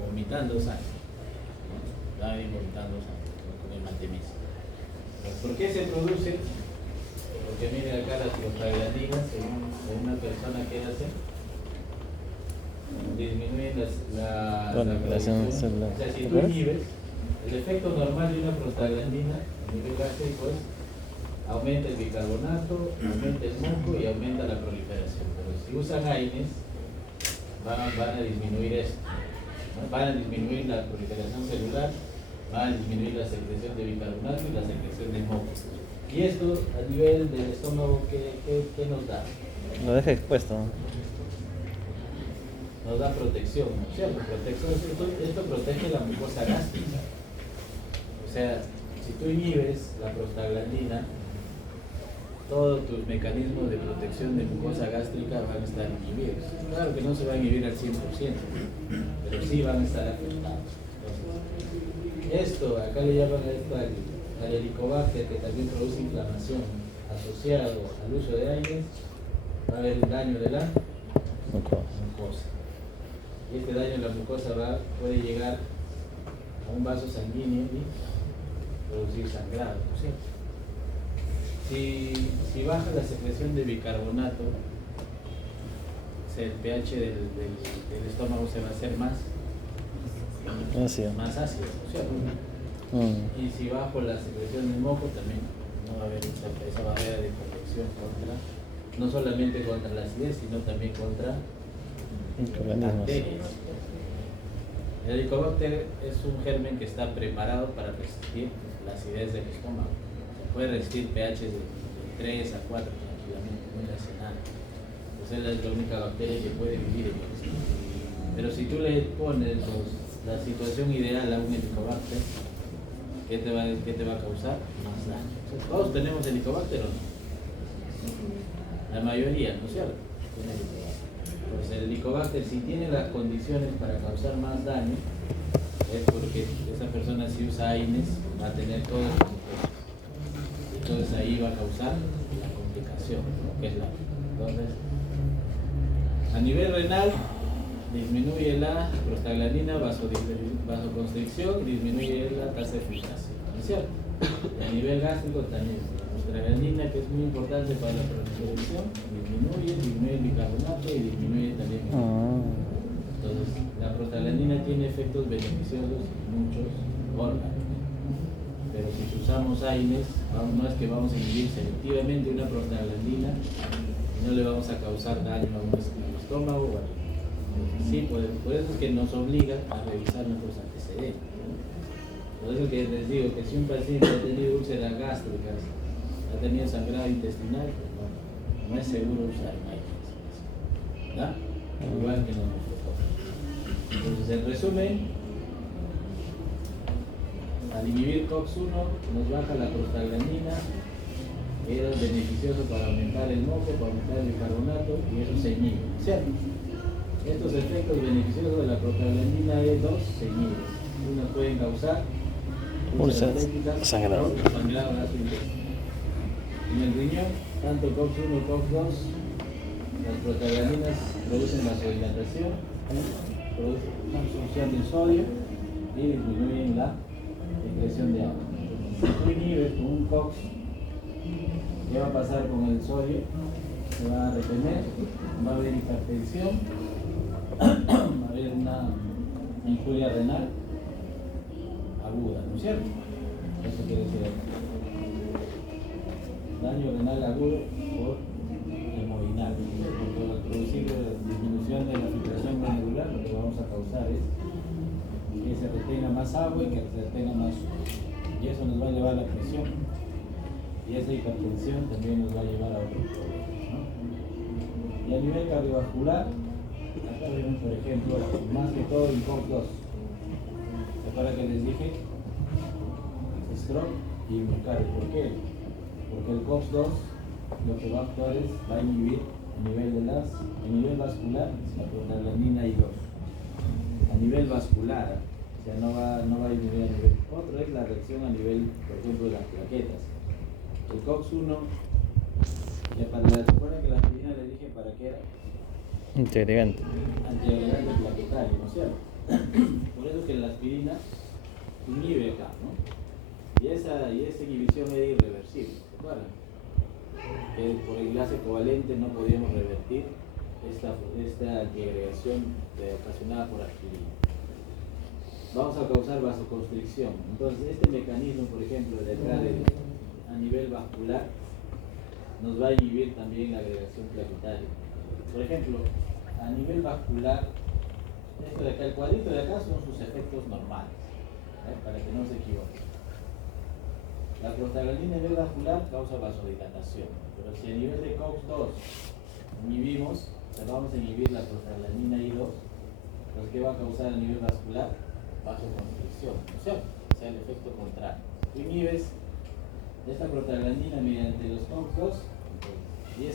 vomitando sangre, ¿no? Van a venir vomitando sangre con hematemesis. ¿Por qué se produce Porque miren acá las prostaglandinas en una persona que hace disminuye la Proliferación producción. celular. O sea, si ¿Te tú acuerdas? inhibes, el efecto normal de una prostaglandina a nivel gástrico es aumenta el bicarbonato, aumenta el moco y aumenta la proliferación. Pero si usan AINES, van a disminuir esto, ¿no? Van a disminuir la proliferación celular, van a disminuir la secreción de bicarbonato y la secreción de moco. Y esto a nivel del estómago, ¿qué nos da? Lo deja expuesto. Nos da protección, ¿no es cierto? Protección, esto protege la mucosa gástrica. O sea, si tú inhibes la prostaglandina, todos tus mecanismos de protección de mucosa gástrica van a estar inhibidos. Claro que no se va a inhibir al 100%, pero sí van a estar afectados. Entonces, esto, acá le llaman esto al helicobacter, que también produce inflamación, asociado al uso de AINES, va a haber un daño de la mucosa. Y este daño en la mucosa puede llegar a un vaso sanguíneo y producir sangrado, ¿no es cierto? Si baja la secreción de bicarbonato, el pH del estómago se va a hacer más Ácido. ácido, ¿no es cierto? Y si bajo la secreción del moco, también no va a haber esa barrera de protección no solamente contra la acidez, sino también contra Microorganismos. bacterias. El helicobacter es un germen que está preparado para resistir la acidez del estómago. Puede resistir pH de 3 a 4 tranquilamente, no le hace nada. Entonces es la única bacteria que puede vivir en el estómago. Pero si tú le pones la situación ideal a un helicobacter, ¿qué te va a causar? Más daño. O sea, todos tenemos helicobacter, ¿o no? La mayoría, ¿no es cierto? Tiene helicobacter. Pues el helicobacter, si tiene las condiciones para causar más daño, es porque esa persona, si usa AINES, va a tener todo el compuesto. Entonces ahí va a causar la complicación, ¿no? Que es la. Entonces, a nivel renal, disminuye la prostaglandina, vasoconstricción, disminuye la tasa de filtración, ¿no es cierto? Y a nivel gástrico también, la prostaglandina, que es muy importante para la proliferación, disminuye el bicarbonato y disminuye también el Entonces, la prostaglandina tiene efectos beneficiosos en muchos órganos. Pero si usamos AINES, no es que vamos a inhibir selectivamente una prostaglandina y no le vamos a causar daño al estómago. Sí, por eso es que nos obliga a revisar nuestros antecedentes. Por eso que les digo que si un paciente ha tenido úlceras gástricas, ha tenido sangrado intestinal, pues no es seguro usar AINES. ¿Verdad? Igual que no nos toca. Entonces, en resumen, al inhibir COX-1 nos baja la prostaglandina, es beneficioso para aumentar el moco, para aumentar el bicarbonato y eso se inhibe, ¿cierto? Estos efectos beneficiosos de la prostaglandina E2 se inhiben. Unos pueden causar úlceras, sangrado. sangrado gastrointestinal. En el riñón, tanto COX-1 como COX-2, las prostaglandinas producen vasodilatación, producen una absorción del sodio y disminuyen la secreción de agua. Si tú inhibes con un COX, ¿qué va a pasar con el sodio? Se va a retener, va a haber hipertensión, va a haber una injuria renal aguda, ¿no es cierto? Eso quiere decir daño renal agudo por hemodinal. Porque al producir disminución de la filtración glomerular, lo que vamos a causar es que se retenga más agua y que se retenga más suero. Y eso nos va a llevar a la presión. Y esa hipertensión también nos va a llevar a otros problemas, ¿no? Y a nivel cardiovascular, acá vemos, por ejemplo, más que todo el COX-2. ¿Se acuerdan que les dije? Stroke y miocardio. ¿Por qué? Porque el COX-2 lo que va a actuar es, va a inhibir a nivel vascular, la prostaglandina I2. A nivel vascular, o sea, no va a inhibir a nivel. Otro es la reacción a nivel, por ejemplo, de las plaquetas. El COX-1, ¿se acuerdan que la aspirina les dije para qué era? Integrante. Antiagregante plaquetario, ¿no es cierto? Por eso que la aspirina inhibe acá, ¿no? Y esa inhibición es irreversible, ¿se acuerdan? que por enlace covalente no podíamos revertir esta antiagregación ocasionada por aspirina. Vamos a causar vasoconstricción. Entonces, este mecanismo, por ejemplo, de acá a nivel vascular, nos va a inhibir también la agregación plaquetaria. Por ejemplo, a nivel vascular, esto de acá, el cuadrito de acá son sus efectos normales, para que no se equivoquen. La prostaglandina a nivel vascular causa vasodilatación, pero si a nivel de COX-2 inhibimos, vamos a inhibir la prostaglandina I2, entonces ¿qué va a causar a nivel vascular? Vasoconstricción, ¿no es cierto? O sea, el efecto contrario. Tú inhibes esta prostaglandina mediante los COX-2 y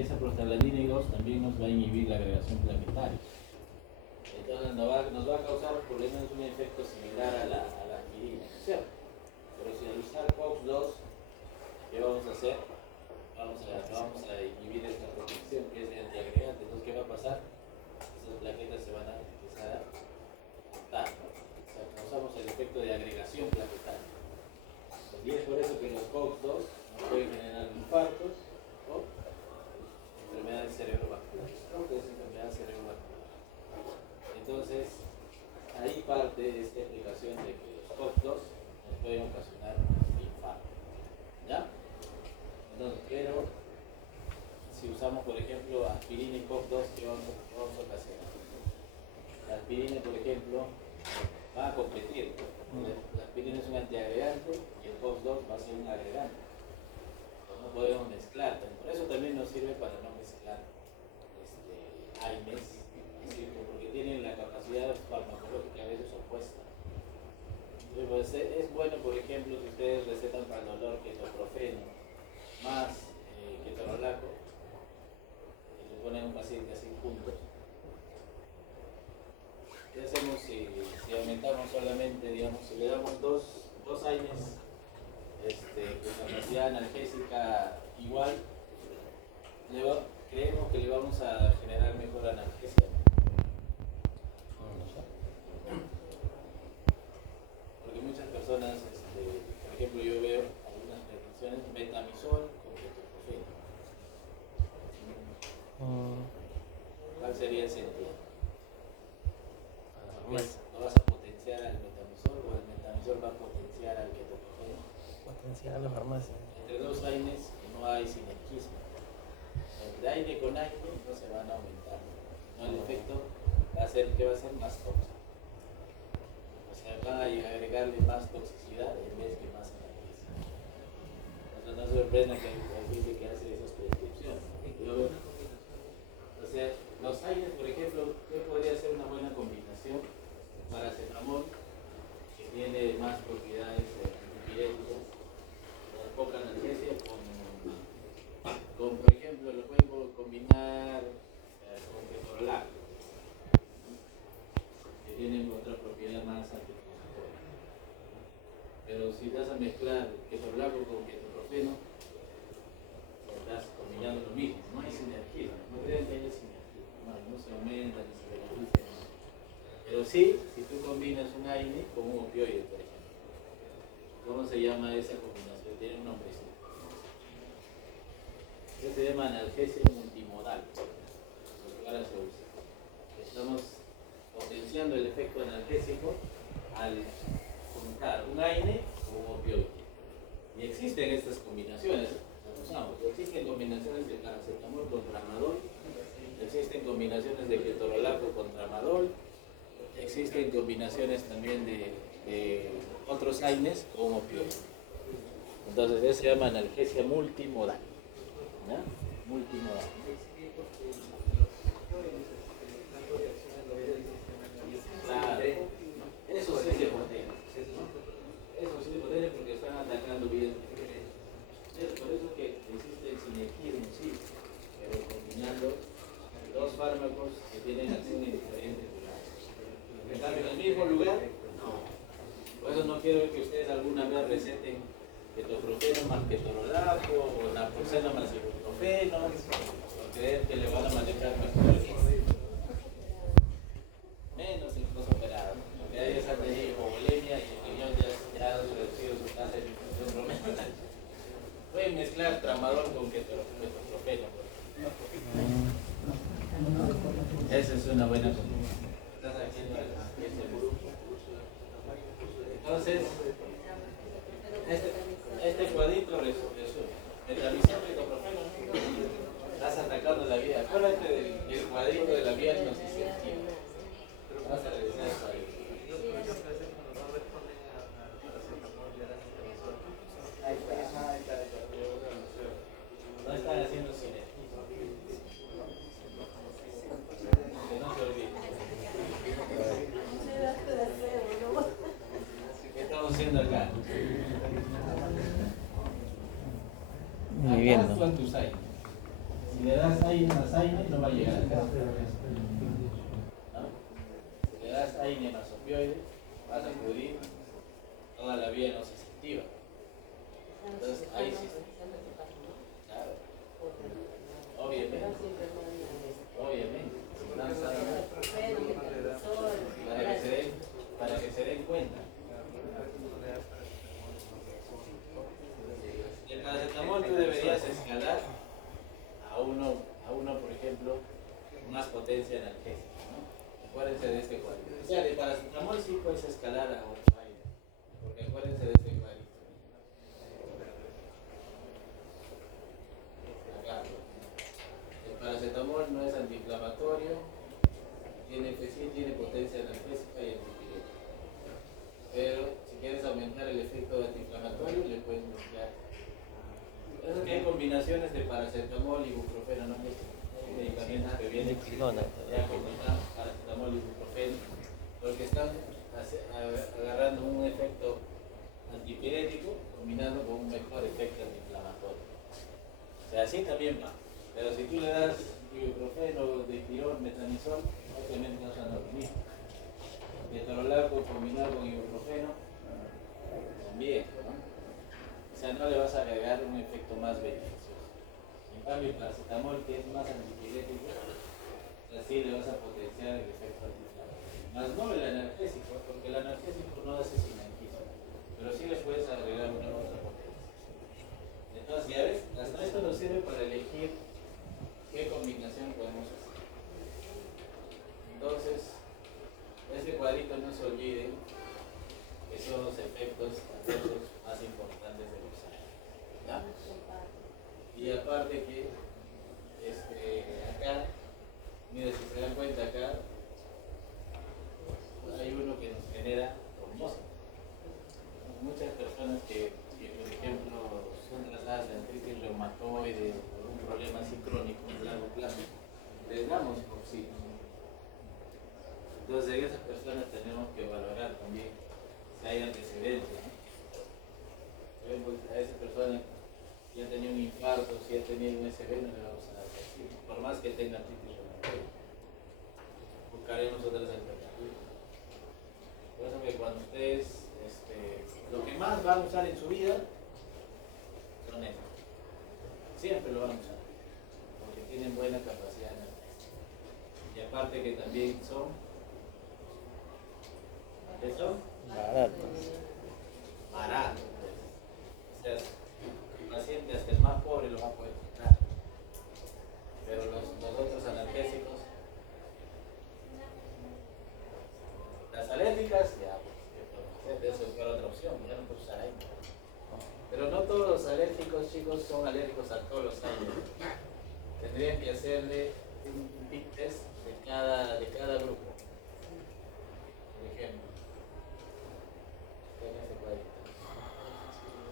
esa prostaglandina I2 también nos va a inhibir la agregación plaquetaria. Entonces nos va a causar por lo menos un efecto similar a la aspirina, ¿no es cierto? Pero si al usar COX-2, ¿qué vamos a hacer? Vamos a inhibir esta protección que es de antiagregante. Entonces, ¿qué va a pasar? Esas plaquetas se van a empezar a cortar, ¿no? O sea, causamos el efecto de agregación plaquetaria. Y es por eso que los COX-2 nos pueden generar infartos o enfermedades cerebrovasculares. ¿No? Que es enfermedad cerebrovascular. Entonces, ahí parte esta explicación de que los COX-2 nos pueden ocasionar infarto. ¿Ya? Entonces, pero si usamos, por ejemplo, aspirina y COX-2, ¿qué vamos a ocasionar? La aspirina, por ejemplo, va a competir. La aspirina es un antiagregante y el COX-2 va a ser un agregante. Entonces, no podemos mezclar. Por eso también nos sirve para no mezclar AINES, porque tienen la capacidad farmacológica a veces opuesta. Entonces, pues, es bueno, por ejemplo, si ustedes recetan para el dolor ketoprofeno más ketorolaco y le ponen a un paciente así juntos. ¿Qué hacemos si aumentamos solamente, digamos, si le damos dos AINES con capacidad analgésica igual, creemos que le vamos a generar mejor analgesia? Porque muchas personas, por ejemplo, yo veo algunas prescripciones metamizol con ketoprofeno. ¿Cuál sería el sentido? ¿No vas a potenciar al metamizol o el metamizol va a potenciar al ketoprofeno? Potenciar a la farmacia. Entre dos AINES no hay sinergismo. Entre AINE con AINE no se van a aumentar. No, el efecto va a ser que va a ser más tóxico. O sea, van a agregarle más toxicidad en vez que más analgesia. Entonces no sorprenda que hay gente que hace esas prescripciones. O sea, los AINES, por ejemplo, ¿qué podría ser una buena combinación? Paracetamol, que tiene más propiedades antipiréticas, poca analgesia, con, por ejemplo, lo pueden combinar con ketorolaco, que tienen otra propiedad más antiinflamatoria. Pero si vas a mezclar ketorolaco con ketoprofeno, estás combinando lo mismo, no hay sinergia, no crean que haya sinergia, no se aumenta ni se beneficia. Pero sí, si tú combinas un AINE con un opioide, por ejemplo, ¿cómo se llama esa combinación? Tiene un nombre. Eso se llama analgesia multimodal. Ahora se usa. Estamos potenciando el efecto analgésico al juntar un AINE con un opioide. Y existen estas combinaciones. Existen combinaciones de paracetamol con tramadol, existen combinaciones de ketorolaco con tramadol, existen combinaciones también de otros AINES con opioides. Entonces eso se llama analgesia multimodal. ¿Ya? Multimodal. Claro. Eso sí se potencia. Eso sí se potencia porque están atacando bien. Es por eso que existe el sinergismo, sí, pero combinando dos fármacos que tienen acción en diferentes lugares. En cambio, en el mismo lugar, no. Por eso no quiero que ustedes alguna vez receten ketoprofeno más ketorolaco o naproxeno más ibuprofeno, por creer que le van a manejar mejor. Menos el postoperado, porque ahí ya tenido hipovolemia y el riñón ya ha reducido su tasa de infección promedio. Entonces, este cuadrito resume. Metamisol y ibuprofeno. Estás atacando la vía. Acuérdate del cuadrito de la vía nociceptiva. Vas a revisar el cuadrito. Ahí está. No están haciendo sinergismo. Que no se olvide. ¿Qué estamos haciendo acá? Muy bien, Acá actúan tus AINE. Si le das AINE más AINE, no va a llegar acá. ¿No? Si le das AINE más opioide, vas a cubrir toda la vía nociceptiva. Entonces, ahí sí. Claro. Obviamente. Para que se den cuenta. El paracetamol tú deberías escalar a uno, por ejemplo, más potencia analgésica, ¿no? Acuérdense de este cuadrito. O sea, de paracetamol sí puedes escalar a otro aire, porque acuérdense de este cuadrito. Acá. El paracetamol no es antiinflamatorio, tiene potencia analgésica y antipirética. Pero si quieres aumentar el efecto antiinflamatorio, le puedes mezclar. Por eso que hay combinaciones de paracetamol y ibuprofeno, ¿no? Hay medicamentos que vienen ya combinados, paracetamol y ibuprofeno, porque están agarrando un efecto antipirético combinado con un mejor efecto antiinflamatorio. O sea, así también va. Pero si tú le das ibuprofeno, dipirón, metamisol, obviamente no son lo mismo. Ketorolaco combinado con ibuprofeno, también, ¿no? O sea, no le vas a agregar un efecto más beneficioso. En cambio, el paracetamol, que es más antipirético, así le vas a potenciar el efecto antiinflamatorio. Más no el analgésico, porque el analgésico no hace sinalgismo, pero sí le puedes agregar una otra potencia. Entonces, ya ves, hasta esto nos sirve para elegir qué combinación podemos hacer. Entonces, este cuadrito no se olviden que son los efectos adversos más importantes del usar. ¿Ya? Y aparte que acá, mira, si se dan cuenta acá, hay uno que nos genera trombosis. Muchas personas que por ejemplo son trasladadas de artritis reumatoide o algún problema así crónico a largo plazo, les damos oxígeno. Entonces, en esas personas tenemos que valorar también si hay antecedentes, ¿no? Por ejemplo, a esa persona que ya tenía un infarto, si ya tenía un SB, no le vamos a dar oxígeno, por más que tenga artritis reumatoide. Buscaremos otras alternativas. Por eso que cuando ustedes, lo que más van a usar en su vida son estos. Siempre lo van a usar, porque tienen buena capacidad analgésica. Y aparte que también son baratos. O sea, el paciente hasta el más pobre lo va a poder comprar. Pero los otros analgésicos, las alérgicas, ya, pues, eso es otra opción, ya no puedes usar ahí. Pero no todos los alérgicos, chicos, son alérgicos a todos los años. Tendrían que hacerle un pit test de cada grupo. Por ejemplo, en este cuadrito.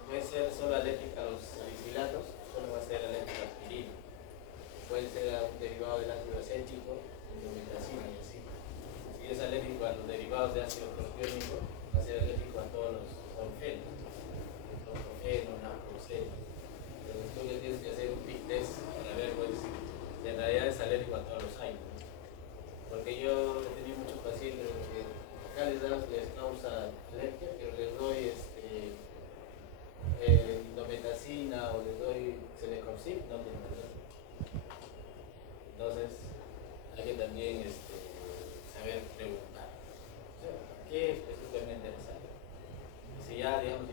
Puede ser solo alérgica a los salicilatos, solo va a ser alérgica a la aspirina. Puede ser a un derivado del ácido acético, indometacina y así. Si es alérgico a los derivados de ácido propiónico, va a ser alérgico a todos los orfenos, naproxeno. Entonces tú le tienes que hacer un pit test para ver pues, si en realidad es alérgico a todos los años. Porque yo he tenido muchos pacientes que acá les causa alergia, pero les doy indometacina o les doy celecoxib, no tienen alergia. Entonces hay que también saber preguntar, o sea, ¿qué específicamente les sale? Si ya, digamos,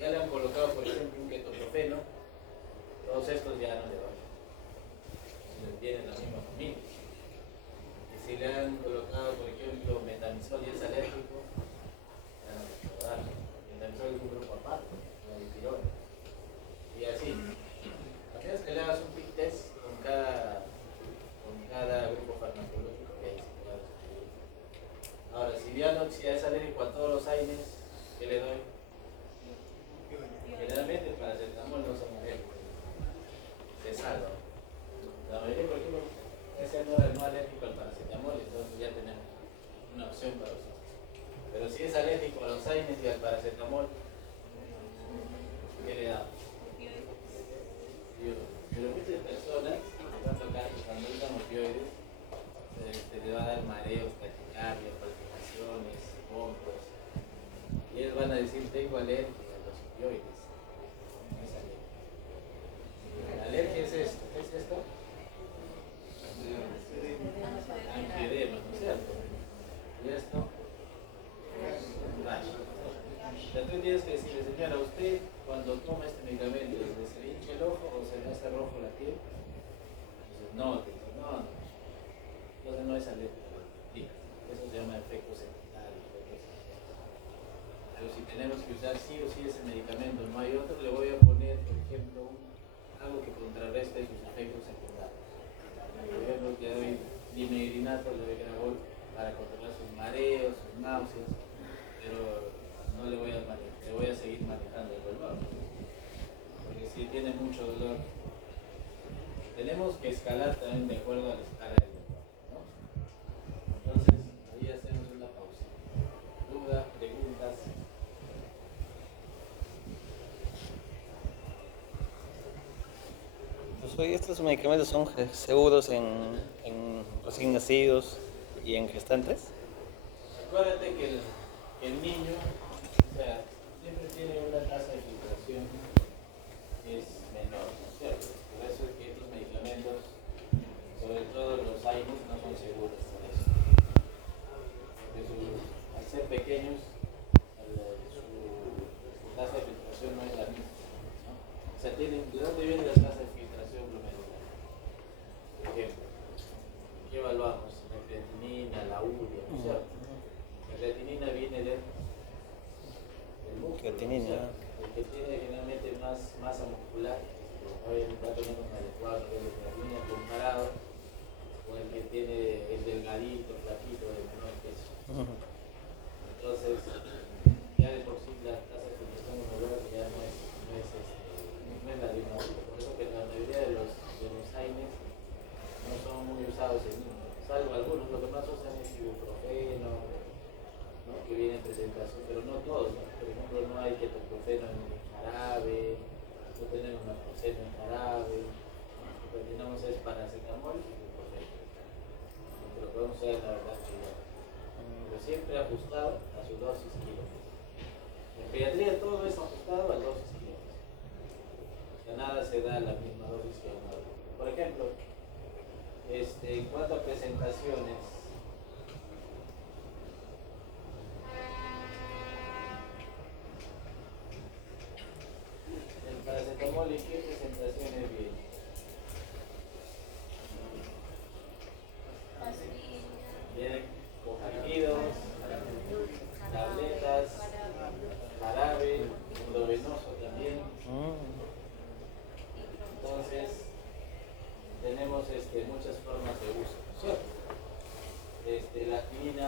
ya le han colocado, por ejemplo, un ketoprofeno, todos estos ya no le van. Si les viene la misma familia. Y si le han colocado si es alérgico a todos los AINES, ¿qué le doy? Generalmente el paracetamol no son alérgicos, se salva. La mayoría, por ejemplo, ese no es alérgico al paracetamol, entonces ya tenemos una opción para usar. Pero si es alérgico a los AINES y al paracetamol, ¿qué le damos? Pero muchas personas, cuando usan opioides, le va a dar mareos, taquicardia, palpitaciones, vómitos. Y ellos van a decir, tengo alergia a los opioides. No es alergia. La alergia es esto. ¿Qué es esto? Angioedema, ¿no es cierto? ¿Y esto? Rash. Entonces tú tienes que decirle, señora, usted cuando toma este medicamento, ¿se le hincha el ojo o se le hace rojo la piel? Entonces, no, te dice, no. Entonces no es alérgico. Eso se llama efecto secundario. Pero si tenemos que usar sí o sí ese medicamento, no hay otro, le voy a poner, por ejemplo, algo que contrarreste sus efectos secundarios. Por ejemplo, le doy dimegrinato, le doy Gravol para controlar sus mareos, sus náuseas, pero no le voy a manejar, le voy a seguir manejando el dolor. Porque si tiene mucho dolor, tenemos que escalar también de acuerdo a la escala del dolor, ¿no? Entonces, ahí hacemos una pausa. Dudas, preguntas. Pues hoy estos medicamentos son seguros en recién nacidos y en gestantes. Acuérdate que el niño, o sea, siempre tiene una tasa de filtración que es menor, ¿no es cierto? Por eso es que estos medicamentos, sobre todo los AINES, no son seguros por eso. Porque al ser pequeños, su tasa de filtración no es la misma, ¿no? O sea, ¿de dónde viene la tasa de filtración glomerular? Por ejemplo, ¿qué evaluamos? La creatinina, la urea, ¿no es cierto? La creatinina viene del músculo, Creatinina. el que tiene generalmente más masa muscular, hoy va a tener un adecuado nivel de creatinina comparado con el que tiene el delgadito, flaquito, de menor peso. Entonces, ya de por sí la tasa de filtración glomerular ya no es la de un adulto. Por eso que la mayoría de los AINES no son muy usados en niños, salvo algunos. Lo que más usan es ibuprofeno, ¿no? Que viene en presentación, pero no todos, ¿no? Por ejemplo, no hay ketoprofeno en jarabe, no tenemos naproxeno en jarabe, lo que tenemos es paracetamol y ibuprofeno. Pero podemos usar la verdad que ya. Pero siempre ajustado a su dosis quilómetros. En pediatría todo es ajustado a dosis quilómetros. O sea, nada se da a la misma dosis que un adulto. Por ejemplo, en cuanto a presentaciones, el paracetamol, ¿y qué presentaciones viene? Vienen comprimidos, tabletas, jarabe, endovenoso también. Entonces, tenemos muchas formas de uso, ¿cierto? La aspirina,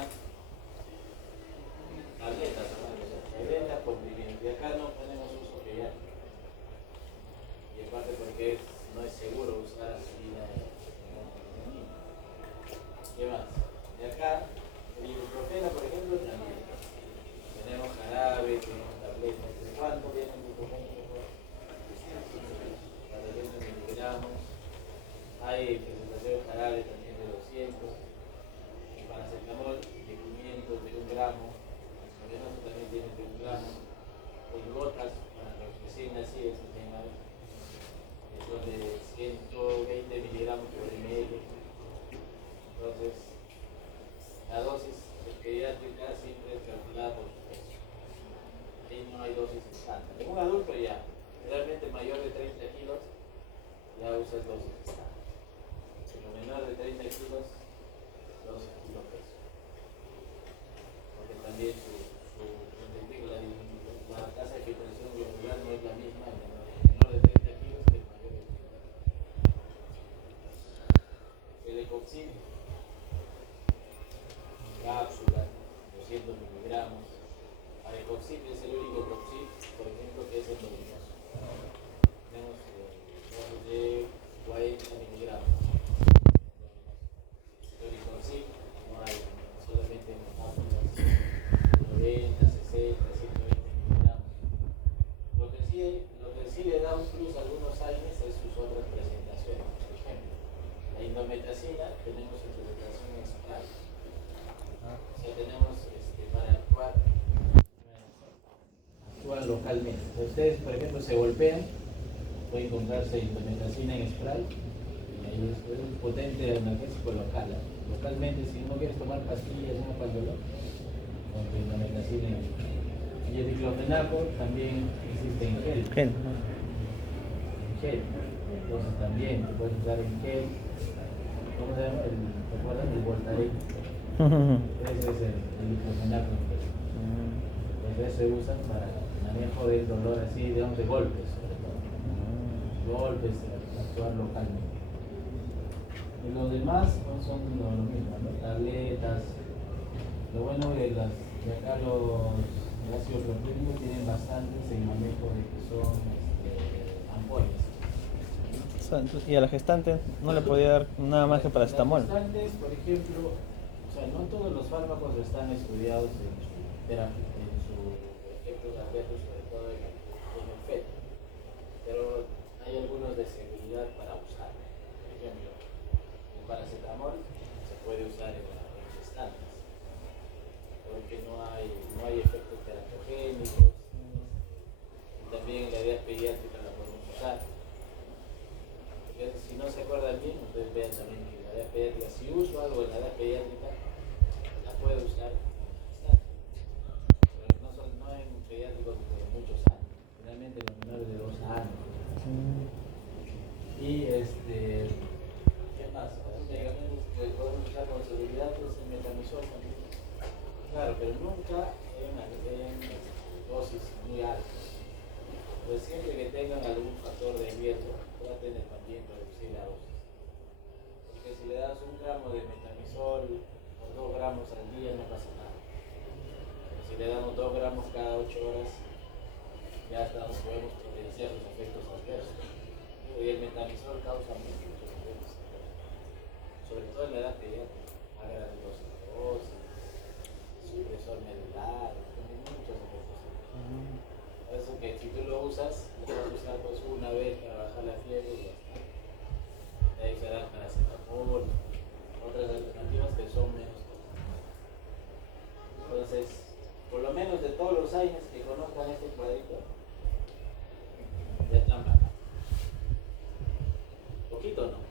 tabletas, tabletas, comprimidos. Y acá no tenemos uso pediátrico. Y aparte porque no es seguro usar aspirina en niños. ¿Qué más? De acá, el ibuprofeno, por ejemplo, también. Tenemos jarabe, tenemos tabletas. ¿De cuánto viene el ibuprofeno? 400 miligramos. Hay presentación de jarabe también de 200. El paracetamol de 500, de 1 gramo. El venenoso también tiene de 1 gramo. En gotas, para los recién nacidos también hay. Son de 120 miligramos por ml. Entonces, la dosis pediátrica siempre es calculada por su peso. Ahí no hay dosis estándar. En un adulto ya, realmente mayor de 30 kilos, ya usas dosis estándar. Pero menor de 30 kilos, dosis kilopeso. Porque también la tasa de filtración glomerular no es la misma en menor de 30 kilos que en mayor de 30 kilos. El Ecoxib, cápsula, 200 mg. coxib es el único coxib, por ejemplo, que es endovenoso. Tenemos dosis de 40 miligramos. Dolicoxib no hay, solamente en cápsulas 90, 60, 120 miligramos. Lo que sí le da un plus a algunos AINES es sus otras presentaciones. Por ejemplo, la indometacina tenemos en presentación extral. O sea, tenemos para actuar localmente. Si ustedes, por ejemplo, se golpean, pueden encontrarse indometacina en spray y ahí es un potente analgésico local. Localmente, si no quieres tomar pastillas, no para el dolor, con tu indometacina en spray. Y el diclofenaco también existe en gel. Gel. En gel. Entonces también te puedes usar en gel. ¿Cómo se llama? ¿Te acuerdas? El Voltaren. Ese es el diclofenaco. Entonces eso se usa para manejo del dolor así, digamos, de golpes, sobre todo. Golpes, actuar localmente. Y los demás no son lo mismo, ¿no? Tabletas. Lo bueno de acá los ácidos clorhídricos tienen bastantes en manejo de que son ampollas. Y a la gestante no le podía dar nada más que paracetamol. Las gestantes, por ejemplo, o sea, no todos los fármacos están estudiados en su terapia, en su efectos adversos, sobre todo en el feto. Pero hay algunos de seguridad para usar. Por ejemplo, el paracetamol se puede usar en gestantes, porque no hay efectos teratogénicos. También en la edad pediátrica la podemos usar. Porque si no se acuerdan bien, ustedes vean también que en la edad pediátrica, si uso algo en la edad pediátrica, la puedo usar en gestantes. Pero no en pediátricos de muchos años, generalmente los menores de 2 años. Y ¿qué más? Otros medicamentos que podemos usar con seguridad es el metamizol también. Claro, pero nunca en dosis muy altas. Pues siempre que tengan algún factor de riesgo, traten de también reducir la dosis. Porque si le das 1 gramo de metamizol o 2 gramos al día no pasa nada. Pero si le damos 2 gramos cada 8 horas, ya podemos potenciar los efectos adversos. Y el metamizol causa muchos efectos adversos, sobre todo en la edad pediátrica, agranulosis, supresor medular, tiene muchos efectos adversos. Por eso que si tú lo usas, lo vas a usar pues una vez para bajar la fiebre y ya está. De ahí será paracetamol, otras alternativas que son menos tóxicas. Entonces, por lo menos de todos los AINES que conozcan este cuadrito, ya están bajados. Poquito no.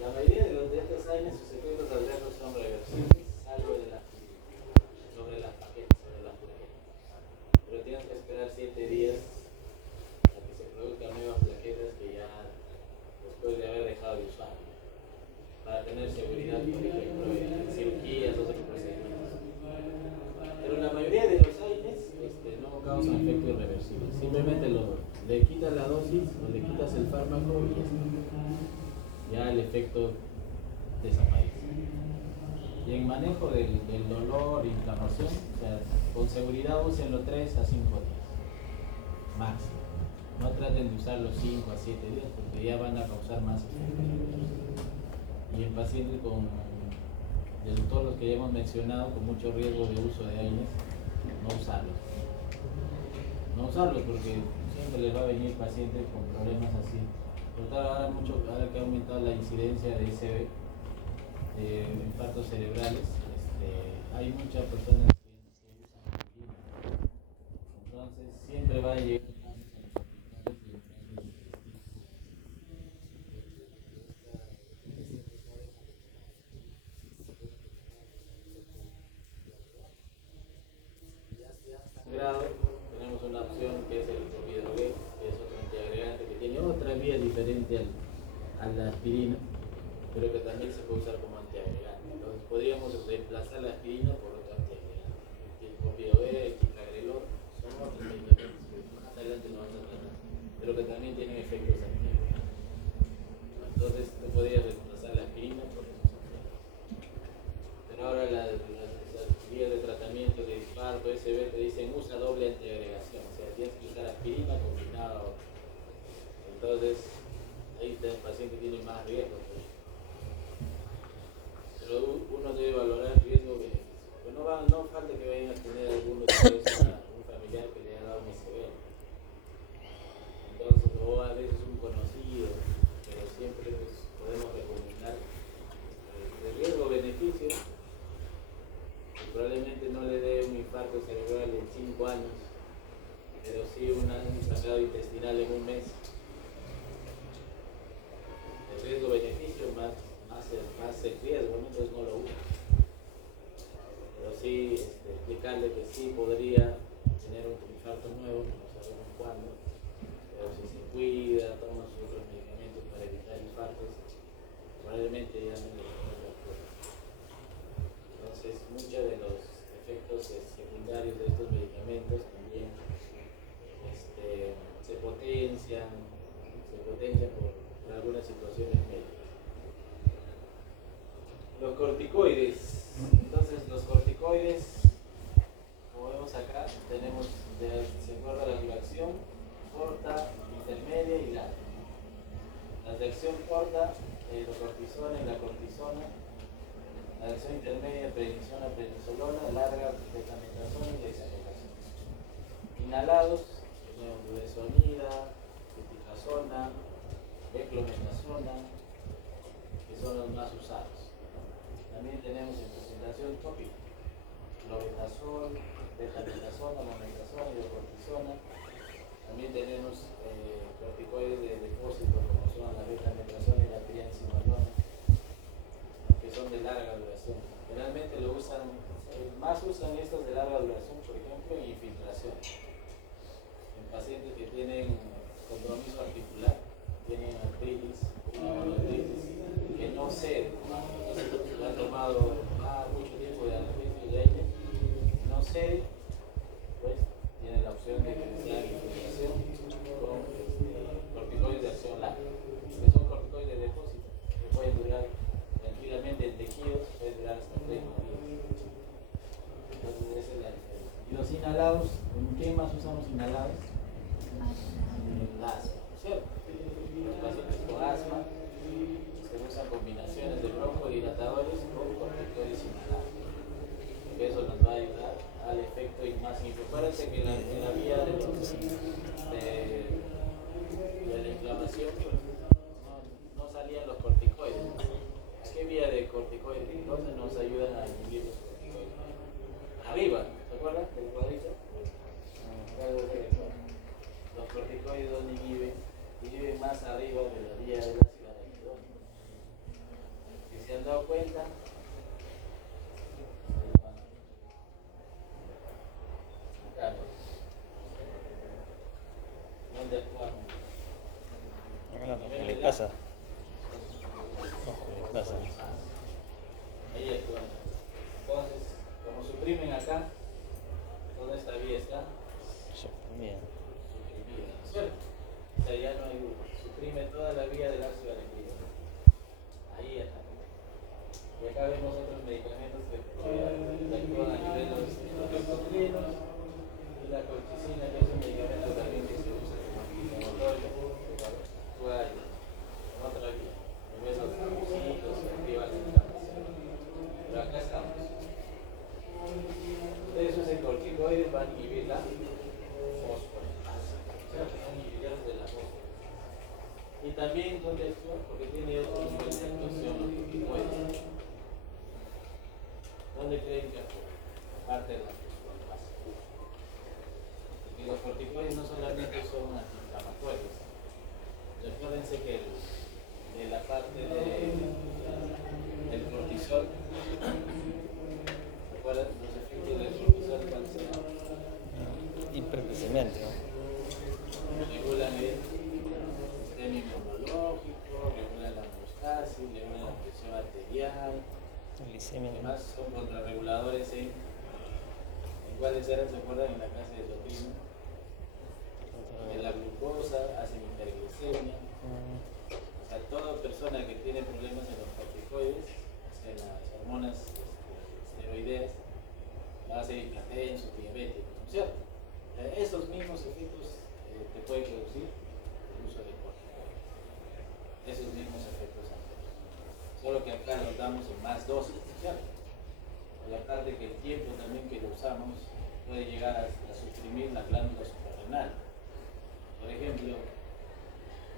La mayoría de estos AINES, sus efectos adversos son reversibles, salvo de la sobre las plaquetas. Pero tienes que esperar 7 días a que se produzcan nuevas plaquetas que ya después de haber dejado de usar, para tener seguridad, por ejemplo, en cirugías o otros procedimientos. Pero la mayoría de los AINES no causan efectos irreversibles. Simplemente le quitas la dosis o le quitas el fármaco y ya está. Ya el efecto desaparece. Y en manejo del dolor, inflamación, o sea, con seguridad úsenlo 3 a 5 días máximo. No traten de usarlo 5 a 7 días porque ya van a causar más efectos. Y en pacientes de todos los que ya hemos mencionado, con mucho riesgo de uso de AINES, no usarlos. No usarlos porque siempre les va a venir pacientes con problemas así. Por todo ahora que ha aumentado la incidencia de ICV, de infartos cerebrales, hay muchas personas que usan aspirina. Entonces siempre va a llegar grado. Tenemos una opción que es el Clopidogrel, que es otro antiagregante que tiene otra vía diferente a la aspirina, pero que también se puede usar como antiagregante. Entonces podríamos reemplazar la aspirina por otro antiagregante. El Clopidogrel, el Ticagrelor son otros medicamentos que más adelante no vamos a tratar, pero que también tienen efectos antiagregantes. Entonces tú podías reemplazar la aspirina por eso. Pero ahora las vías de tratamiento de infarto, SB, te dicen usa doble antiagregación, o sea, tienes que usar aspirina combinado. Entonces, ahí el paciente tiene más riesgo. Pero uno debe valorar el riesgo-beneficio. Pues no falta que vayan a tener algunos un familiar que le haya dado un SB. Entonces, o a veces un conocido, pero siempre pues, podemos recomendar el riesgo-beneficio. Probablemente no le dé un infarto cerebral en 5 años, pero sí un sangrado intestinal en un mes. El riesgo-beneficio más el riesgo, ¿no? Entonces no lo usa. Pero sí explicarle que sí podría tener un infarto nuevo, no sabemos cuándo, pero si se cuida, toma sus otros medicamentos para evitar infartos, probablemente ya no le ocurra. Entonces, muchos de los efectos secundarios de estos medicamentos también se potencian por algunas situaciones médicas. Los corticoides. Entonces, los corticoides, como vemos acá, tenemos, se acuerda la duración corta, intermedia y larga. La de acción corta, la cortisona y la cortisona. La acción intermedia, prednisolona, larga, dexametasona y dexametasona. Inhalados, tenemos budesonida, buticasona, beclometasona, que son los más usados. También tenemos en presentación tópica, clobetasol, betametasona, mometasona y cortisona. También tenemos corticoides de depósito como son la betametasona y la triancinolona, que son de larga duración. Generalmente más usan estos de larga duración, por ejemplo, en infiltración. En pacientes que tienen compromiso articular, tienen artritis, que no ceden, han tomado mucho tiempo de analgésico de aire, no cede, pues tiene la opción de que sea infiltración con corticoides de acción larga, que son corticoides de depósito, que pueden durar tranquilamente en tejidos, pueden durar hasta 3 días. Entonces esa es la diferencia. Y los inhalados, ¿en qué más usamos inhalados? En el asma, ¿cierto? Los pacientes con asma se usan combinaciones de broncodilatadores con corticoides inhalados. Porque eso nos va a ayudar al efecto más importante que en la vía de la inflamación pues, no salían los corticoides. ¿A qué vía de corticoides? Entonces nos ayudan a inhibir los corticoides. Arriba, ¿se acuerdan del cuadrito? Los corticoides inhiben más arriba de la vía de la ciudad de Quidón. Si se han dado cuenta, acá, ¿dónde actuamos? ¿Qué le pasa? ¿Qué le pasa? Ahí actúan. Entonces, como suprimen acá, toda esta vía está Bien. suprimida, ¿no es cierto? O sea, ya no hay duda. Suprime toda la vía del ácido araquidónico. Ahí está. Y acá vemos otros medicamentos que actúan a nivel de los endocrinos y la colchicina, que es un medicamento también que se usa como antiinflamatorio, actúa en otra vía. En vez de los fagocitos, activa la inflamación. Pero acá estamos. Esos corticoides van a inhibir la fosforilasa, o sea, que son inhibidores de la fosforilación. Y también, ¿dónde actúa? Porque tiene otro nivel de actuación los corticoides. ¿Dónde creen que actúa? Aparte de la fosforilasa. Porque los corticoides no solamente son antiinflamatorios. Recuérdense que de la parte del cortisol, ¿recuerdan los efectos del cortisol cuáles serán? Hipercrecimiento. Regulan el sistema inmunológico, regulan la homeostasis, regulan la presión arterial. Glicemia. Además son contrarreguladores en cuáles eran, ¿se acuerdan? En la clase de Sotrino. En la glucosa, hacen hiperglicemia. O sea, toda persona acá lo damos en más dosis, ¿cierto? Y aparte que el tiempo también que lo usamos puede llegar a suprimir la glándula suprarrenal. Por ejemplo,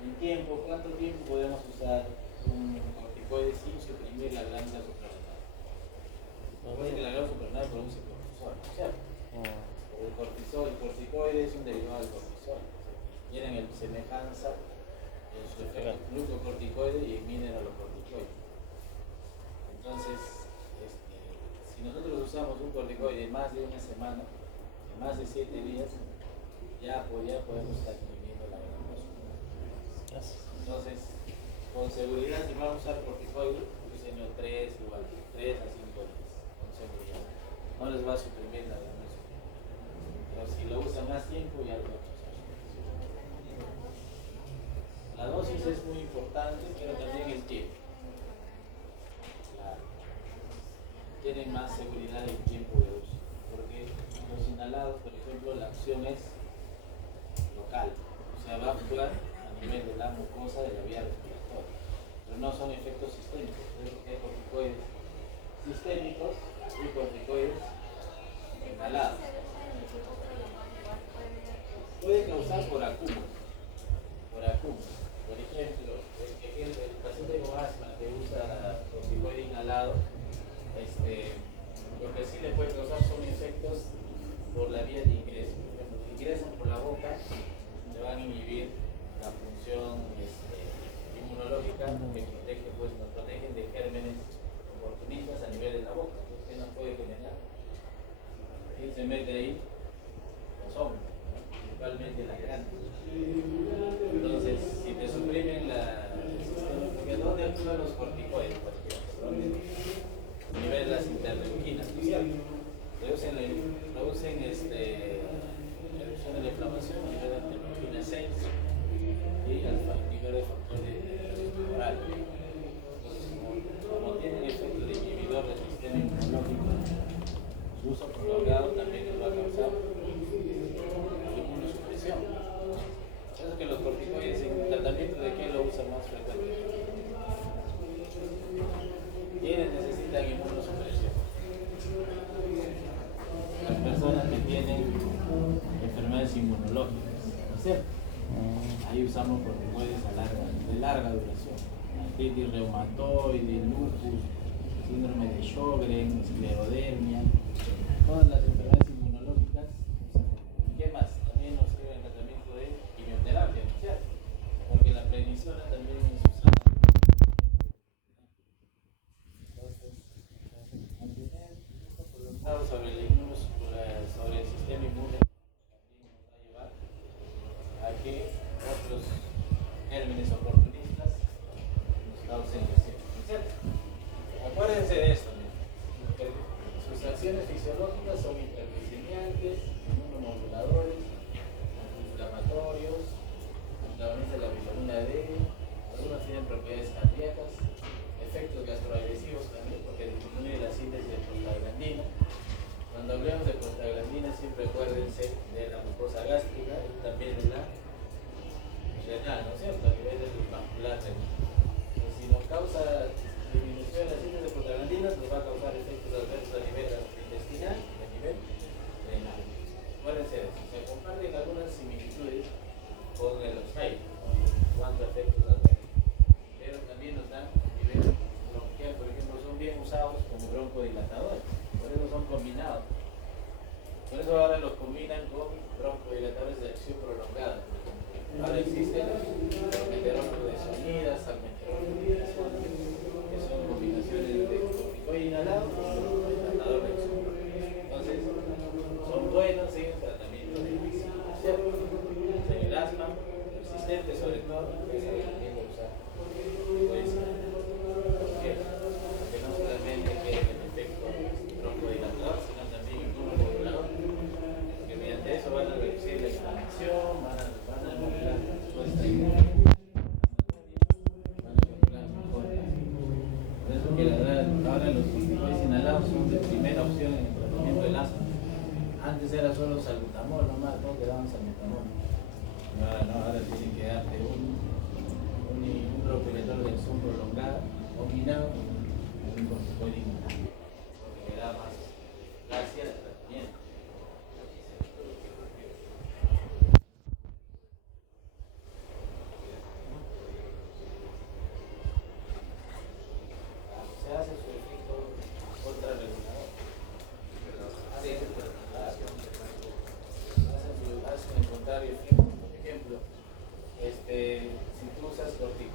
en tiempo, ¿cuánto tiempo podemos usar un corticoide sin suprimir la glándula suprarrenal? Recuerden que la glándula suprarrenal produce cortisol, ¿cierto? El corticoide es un derivado del cortisol. Tienen semejanza en su efecto glucocorticoide y en mineralocorticoide. Entonces, si nosotros usamos un corticoide más de una semana, en más de 7 días, ya podemos estar inhibiendo la glándula suprarrenal. Entonces, con seguridad, si vamos a usar corticoide, usen 3 igual, 3 a 5 días, con seguridad. No les va a suprimir la glándula suprarrenal. Pero si lo usan más tiempo, ya lo va a usar. La dosis es muy importante, pero también el tiempo. Tienen más seguridad en tiempo de uso, porque los inhalados, por ejemplo, la acción es local, o sea, va a actuar a nivel de la mucosa de la vía respiratoria, pero no son efectos sistémicos. Hay corticoides sistémicos y corticoides inhalados. Puede causar por acúmulo. Por ejemplo, el paciente con asma que usa corticoide inhalado, lo que sí le puede causar son efectos por la vía de ingreso. Por ejemplo, si ingresan por la boca, le van a inhibir la función inmunológica que protege, pues, nos protegen de gérmenes oportunistas a nivel de la boca. Entonces, ¿qué nos puede generar? ¿Quién se mete ahí? Los hongos, principalmente la grande. Entonces, si te suprimen porque ¿dónde actúan los corticoides? A nivel de las interleuquinas, ¿no es cierto? Reducen la inflamación a nivel de interleuquina 6 y al nivel de factor de tumoral. Entonces, como tienen efecto de inhibidor del sistema inmunológico, su uso prolongado también les va a causar inmunosupresión. Por eso que los corticoides en tratamiento de qué lo usan más frecuentemente. ¿Quiénes necesitan inmunosupresión? Las personas que tienen enfermedades inmunológicas, ¿no es cierto? Ahí usamos corticoides de larga duración. Artritis reumatoide, lupus, síndrome de Sjögren, esclerodermia, todas las enfermedades inmunológicas. ¿Y qué más? También nos sirve el tratamiento de quimioterapia, ¿no es cierto? Porque la prednisona también es usada. Sobre el sistema inmune también nos va a llevar a que otros gérmenes oportunistas nos causen lesión, ¿cierto? Acuérdense de esto, que sus acciones fisiológicas son hiperglicemiantes, inmunomoduladores, antiinflamatorios, antagonistas de la vitamina D, algunos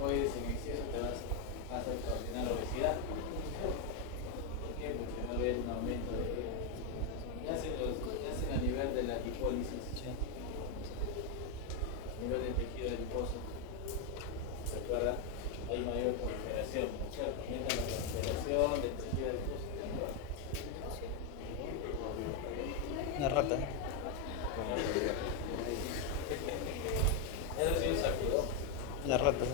corticoides en exceso vas a ocasionar obesidad. ¿Por qué? Porque va a haber un aumento de... Ya hacen a nivel de la lipólisis, a nivel del tejido adiposo. ¿Recuerda? Hay mayor proliferación, ¿no es cierto? Aumenta la proliferación del tejido adiposo. Una rata. Eso sí es sacudo. Una rata.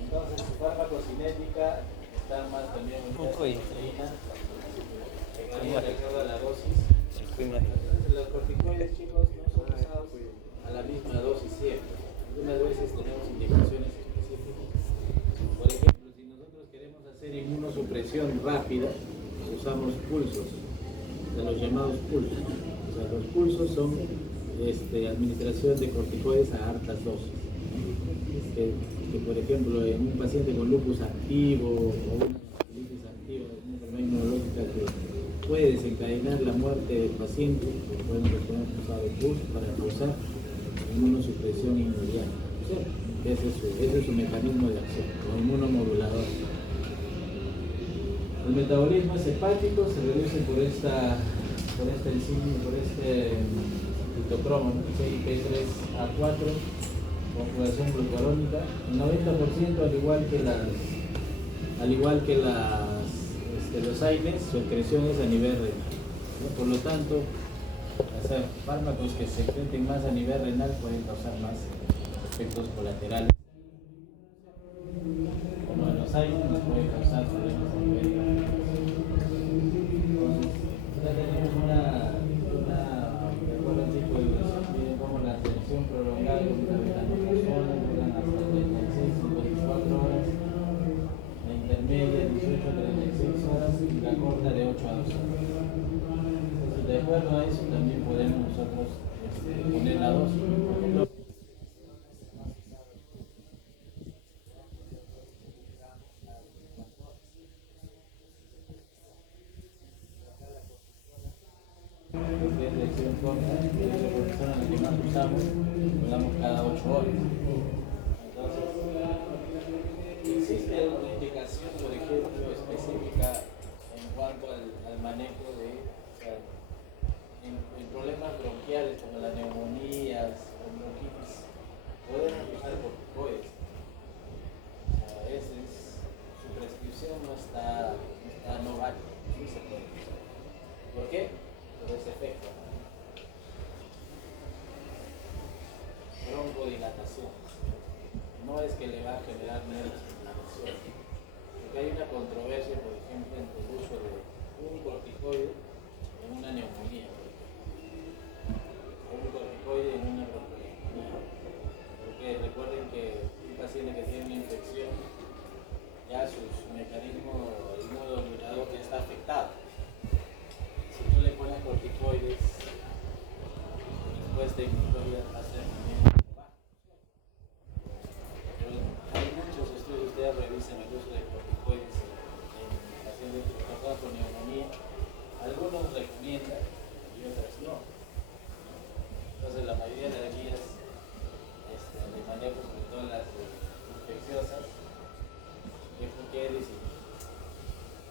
Entonces, su farmacocinética está más también en la proteína, que varía de acuerdo a la dosis. Entonces, los corticoides, chicos, no son usados a la misma dosis siempre. Algunas veces tenemos indicaciones específicas. Por ejemplo, si nosotros queremos hacer inmunosupresión rápida, usamos pulsos, de los llamados pulsos. O sea, los pulsos son administración de corticoides a hartas dosis. Que, por ejemplo, en un paciente con lupus activo o una vasculitis activa, una enfermedad inmunológica que puede desencadenar la muerte del paciente, pues podemos tener usado el pulso para causar inmunosupresión inmediata. Ese es su mecanismo de acción, o inmunomodulador. El metabolismo es hepático, se reduce por este citocromo, ¿no? CYP3A4, conjugación glucurónica. El 90%, al igual que los AINES, su excreción es a nivel renal, ¿no? Por lo tanto, hacer fármacos que se excreten más a nivel renal pueden causar más efectos colaterales. Como en los AINES nos pueden causar problemas a nivel renal. Entonces, ya tenemos un tipo de duración, miren como la selección prolongada con una metanoprozona duran hasta 36, 54 horas, la intermedia 18 a 36 horas y la corta de 8 a 12 horas. Entonces, de acuerdo a eso también podemos nosotros poner la dosis. Por ejemplo, que es lección corta, que es la cortisona la que más usamos, lo damos cada 8 horas. Entonces, existe alguna indicación, por ejemplo, específica en cuanto al manejo de, o sea, en problemas bronquiales como las neumonías o bronquitis, podemos usar corticoides. A veces su prescripción no vale, no se puede usar. ¿Por qué? Por ese efecto. Broncodilatación. No es que le va a generar menos inflamación. Porque hay una controversia, por ejemplo, entre el uso de un corticoide en una neumonía, o un corticoide en una bronconeumonía. Porque recuerden que un paciente que tiene una infección, ya su mecanismo inmunomodulador ya está afectado. Si tú le pones corticoides, la respuesta inmunológica va a ser también baja. Pero hay muchos estudios, ustedes revisen el uso de corticoides en pacientes tratados con neumonía. Algunos recomiendan y otros no. Entonces la mayoría de las guías de manejo, sobre todo las infecciosas, que decir,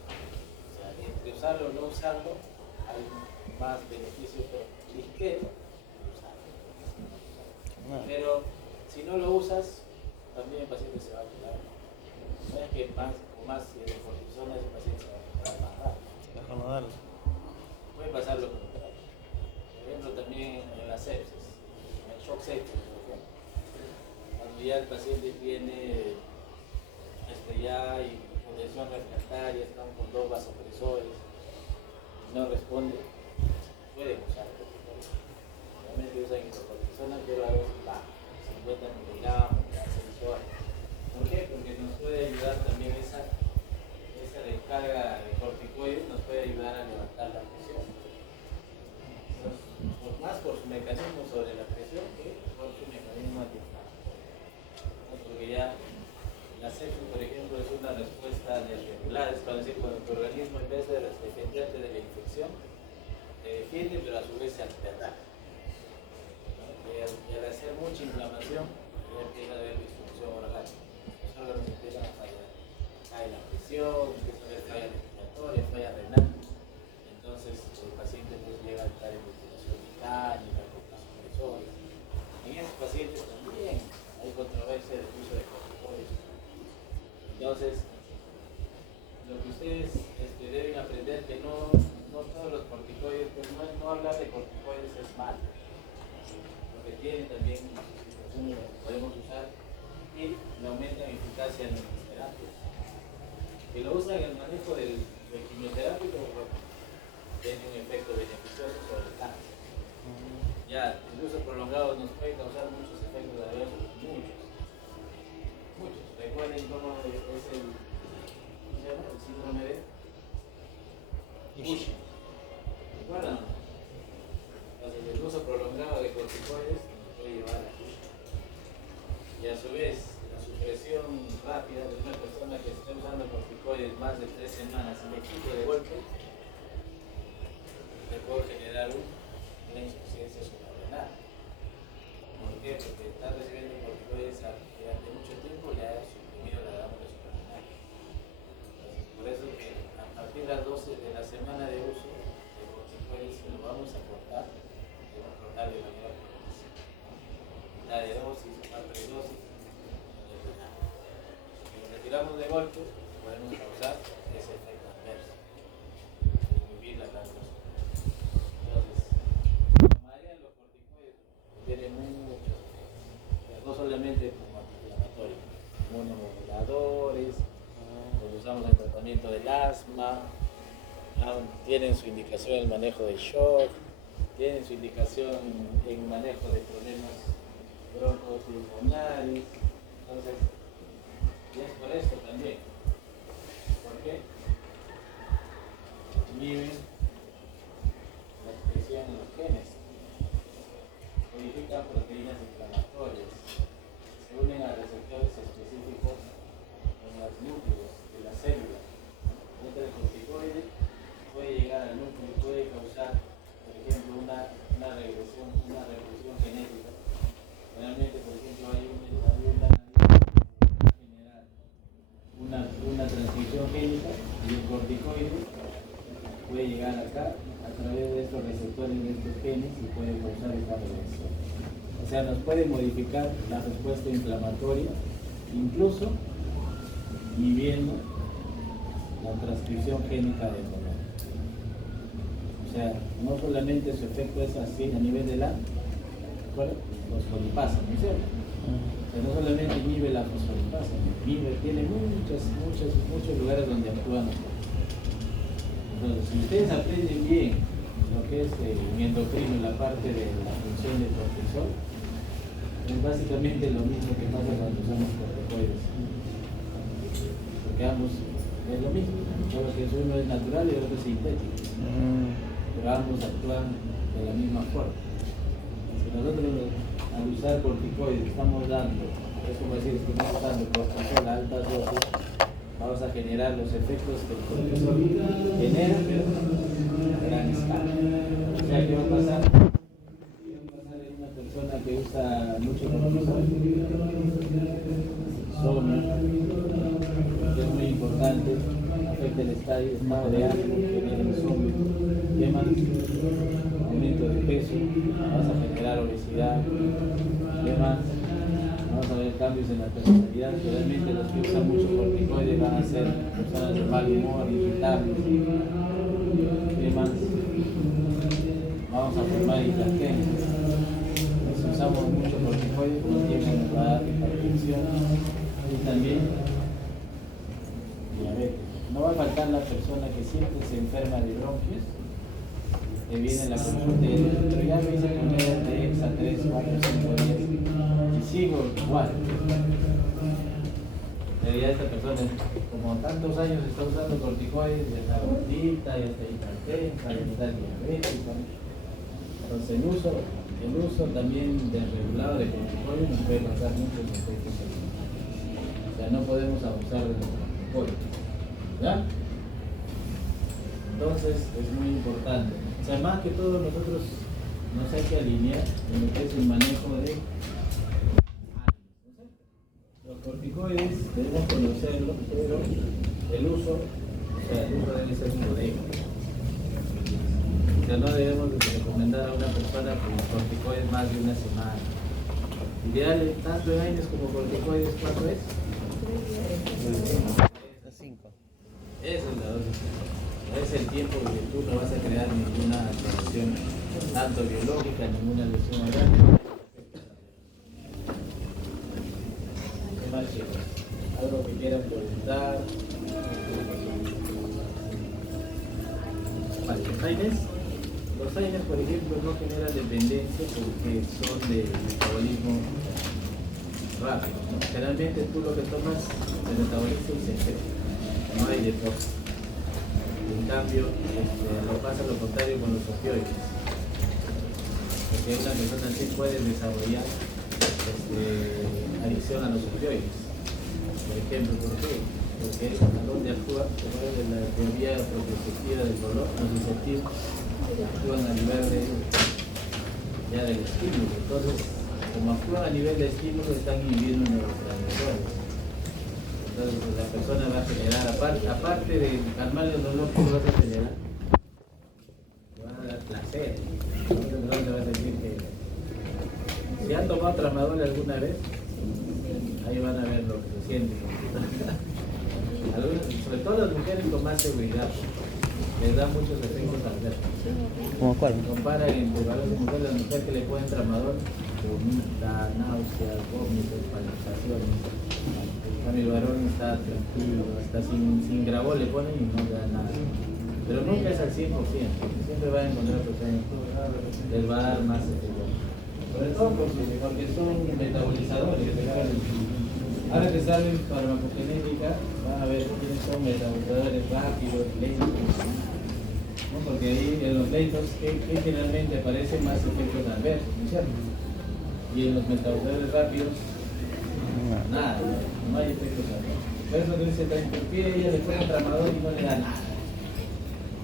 o sea, entre usarlo o no usarlo, hay más beneficios ligeros de usarlo. Pero si no lo usas, también el paciente se va a curar. No es que más de cortisona ese paciente se va a curar más rápido. Mejor no darle. Puede pasar lo contrario. Por ejemplo, también en la sepsis, en el shock sepsis, por ejemplo. Cuando ya el paciente tiene ya hay hipotensión refractaria, están con 2 vasopresores, no responde, pueden usar corticoides. Realmente usan hidrocortisona, pero a veces baja, 50 miligramos cada 6 horas. ¿Por qué? Porque nos puede ayudar también esa descarga de corticoides, nos puede ayudar a levantar la presión. Entonces, más por su mecanismo sobre la presión que por su mecanismo antiinflamatorio. Porque ya la sepsis, por ejemplo, es una respuesta desregulada, es para decir, cuando tu organismo, en vez de defenderte de la infección, Ya, el uso prolongado nos puede causar muchos efectos adversos, muchos. Recuerden cómo es ¿cómo se llama? El síndrome de Cushing. ¿Recuerdan? Entonces, el uso prolongado de corticoides nos puede llevar a Cushing. Y a su vez, la supresión rápida de una persona que esté usando corticoides más de 3 semanas y le quito de golpe, le puede generar una insuficiencia suprarrenal. ¿Por qué? Porque está recibiendo corticoides durante mucho tiempo, le ha suprimido la glándula suprarrenal. Entonces, por eso que a partir de las 12 de la semana de uso de corticoides, si lo vamos a cortar, debemos cortar de manera progresiva. Mitad de dosis, parte de dosis. Si lo retiramos de golpe, podemos causar ese efecto adverso, inhibir la glándula suprarrenal. Entonces, la mayoría de los corticoides tienen muchos efectos, no solamente como antiinflamatorios, monomoduladores, los usamos en tratamiento del asma, tienen su indicación en el manejo del shock, tienen su indicación en manejo de problemas broncopulmonares. Entonces, y es por esto también. ¿Por qué? Inhiben la expresión en los genes, modifican proteínas inflamatorias, se unen a receptores específicos en los núcleos de la célula. El corticoide puede llegar al núcleo y puede causar, por ejemplo, una regresión genética. Realmente, por ejemplo, hay una transcripción génica y el corticoide puede llegar acá a través de estos receptores de estos genes y puede causar esta regresión. O sea, nos puede modificar la respuesta inflamatoria, incluso inhibiendo la transcripción génica del dolor. O sea, no solamente su efecto es así a nivel de la fosfolipasa, ¿no es cierto? O sea, no solamente inhibe la fosfolipasa, tiene muchos lugares donde actúan. Entonces, si ustedes aprenden bien lo que es en endocrino, la parte de la función del cortisol, es básicamente lo mismo que pasa cuando usamos corticoides. Porque ambos es lo mismo, solo que uno es natural y el otro es sintético. Pero ambos actúan de la misma forma. Si nosotros al usar corticoides estamos dando, es como decir, estamos dando cortisol a altas dosis, vamos a generar los efectos que el cortisol genera, pero a gran escala. O sea, ¿qué va a pasar? En una persona que usa mucho cortisol, insomnio, que es muy importante, afecta el estado de ánimo, genera insomnio, quema, aumento de peso, vas a generar obesidad, quema. Vamos a ver cambios en la personalidad. Realmente los que usan mucho corticoides van a ser personas de mal humor, irritables. ¿Qué más? Vamos a formar hipertensión. Si usamos mucho corticoides, nos va a dar hipertensión y también diabetes. No va a faltar la persona que siempre se enferma de bronquios, que viene a la consulta y dice, pero ya me hice poner de Exa 3, 4, 5 días y sigo igual. Pero ya esta persona, como tantos años está usando corticoides, ya está gordita, ya está hipertensa, ya está diabética. Entonces el uso también desregulado de corticoides nos puede causar muchos efectos. O sea, no podemos abusar de los corticoides. ¿Ya? Entonces es muy importante. O sea, más que todo nosotros nos hay que alinear en lo que es el manejo de los corticoides, debemos conocerlo, pero el uso debe ser modelo. O sea, no debemos recomendar a una persona con corticoides más de una semana. Ideal, tanto en años como corticoides, ¿cuánto es? 5. Esa es la dosis. Es el tiempo que tú no vas a crear ninguna alteración, tanto biológica, ninguna lesión orgánica. ¿Qué más, chicos? ¿Algo que quieran preguntar? Vale, Jaime. Los AINES, por ejemplo, no generan dependencia porque son de metabolismo rápido, ¿no? Generalmente tú lo que tomas de metabolismo y se excreta, no hay detox. En cambio, lo pasa lo contrario con los opioides. Porque una persona sí puede desarrollar adicción a los opioides. Por ejemplo, ¿por qué? Porque a donde actúa, como es de la teoría proprioceptiva del dolor, los receptivos actúan a nivel del estímulo. Entonces, como actúan a nivel de estímulo, están inhibiendo neurotransmisores. Entonces, la persona va a generar, aparte de calmar el dolor, ¿qué vas a generar? Le van a dar placer. Entonces, te vas a decir que si han tomado tramadol alguna vez, ahí van a ver lo que se siente. Sobre todo las mujeres con más seguridad, les da muchos efectos adversos. ¿Cómo cuál? Comparan entre varones y mujeres, la mujer que le ponen tramadol, vomita, náuseas, vómitos, palpitaciones. El varón está tranquilo, está sin grabó, le ponen y no le da nada. Pero nunca es al 100%, porque siempre va a encontrar personas, les va a dar más efecto. Sobre todo porque son metabolizadores. Ahora que saben farmacogenética, van a ver quiénes son metabolizadores rápidos, lentos, ¿no? Porque ahí en los lentos, que generalmente aparecen más efectos adversos, ¿no es cierto? Y en los metabolizadores rápidos, nada, no hay efectos adversos. Por eso que dice, ¿por qué ella le pone tramador y no le da nada?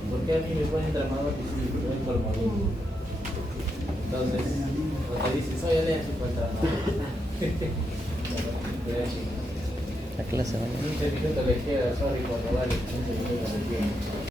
¿Por qué a mí me ponen tramador y sí, doy por morir? Entonces, cuando te dices, soy alérgico al tramador. La clase, ¿no? 15 minutos le queda, sorry, cuando vale 15 minutos le queda.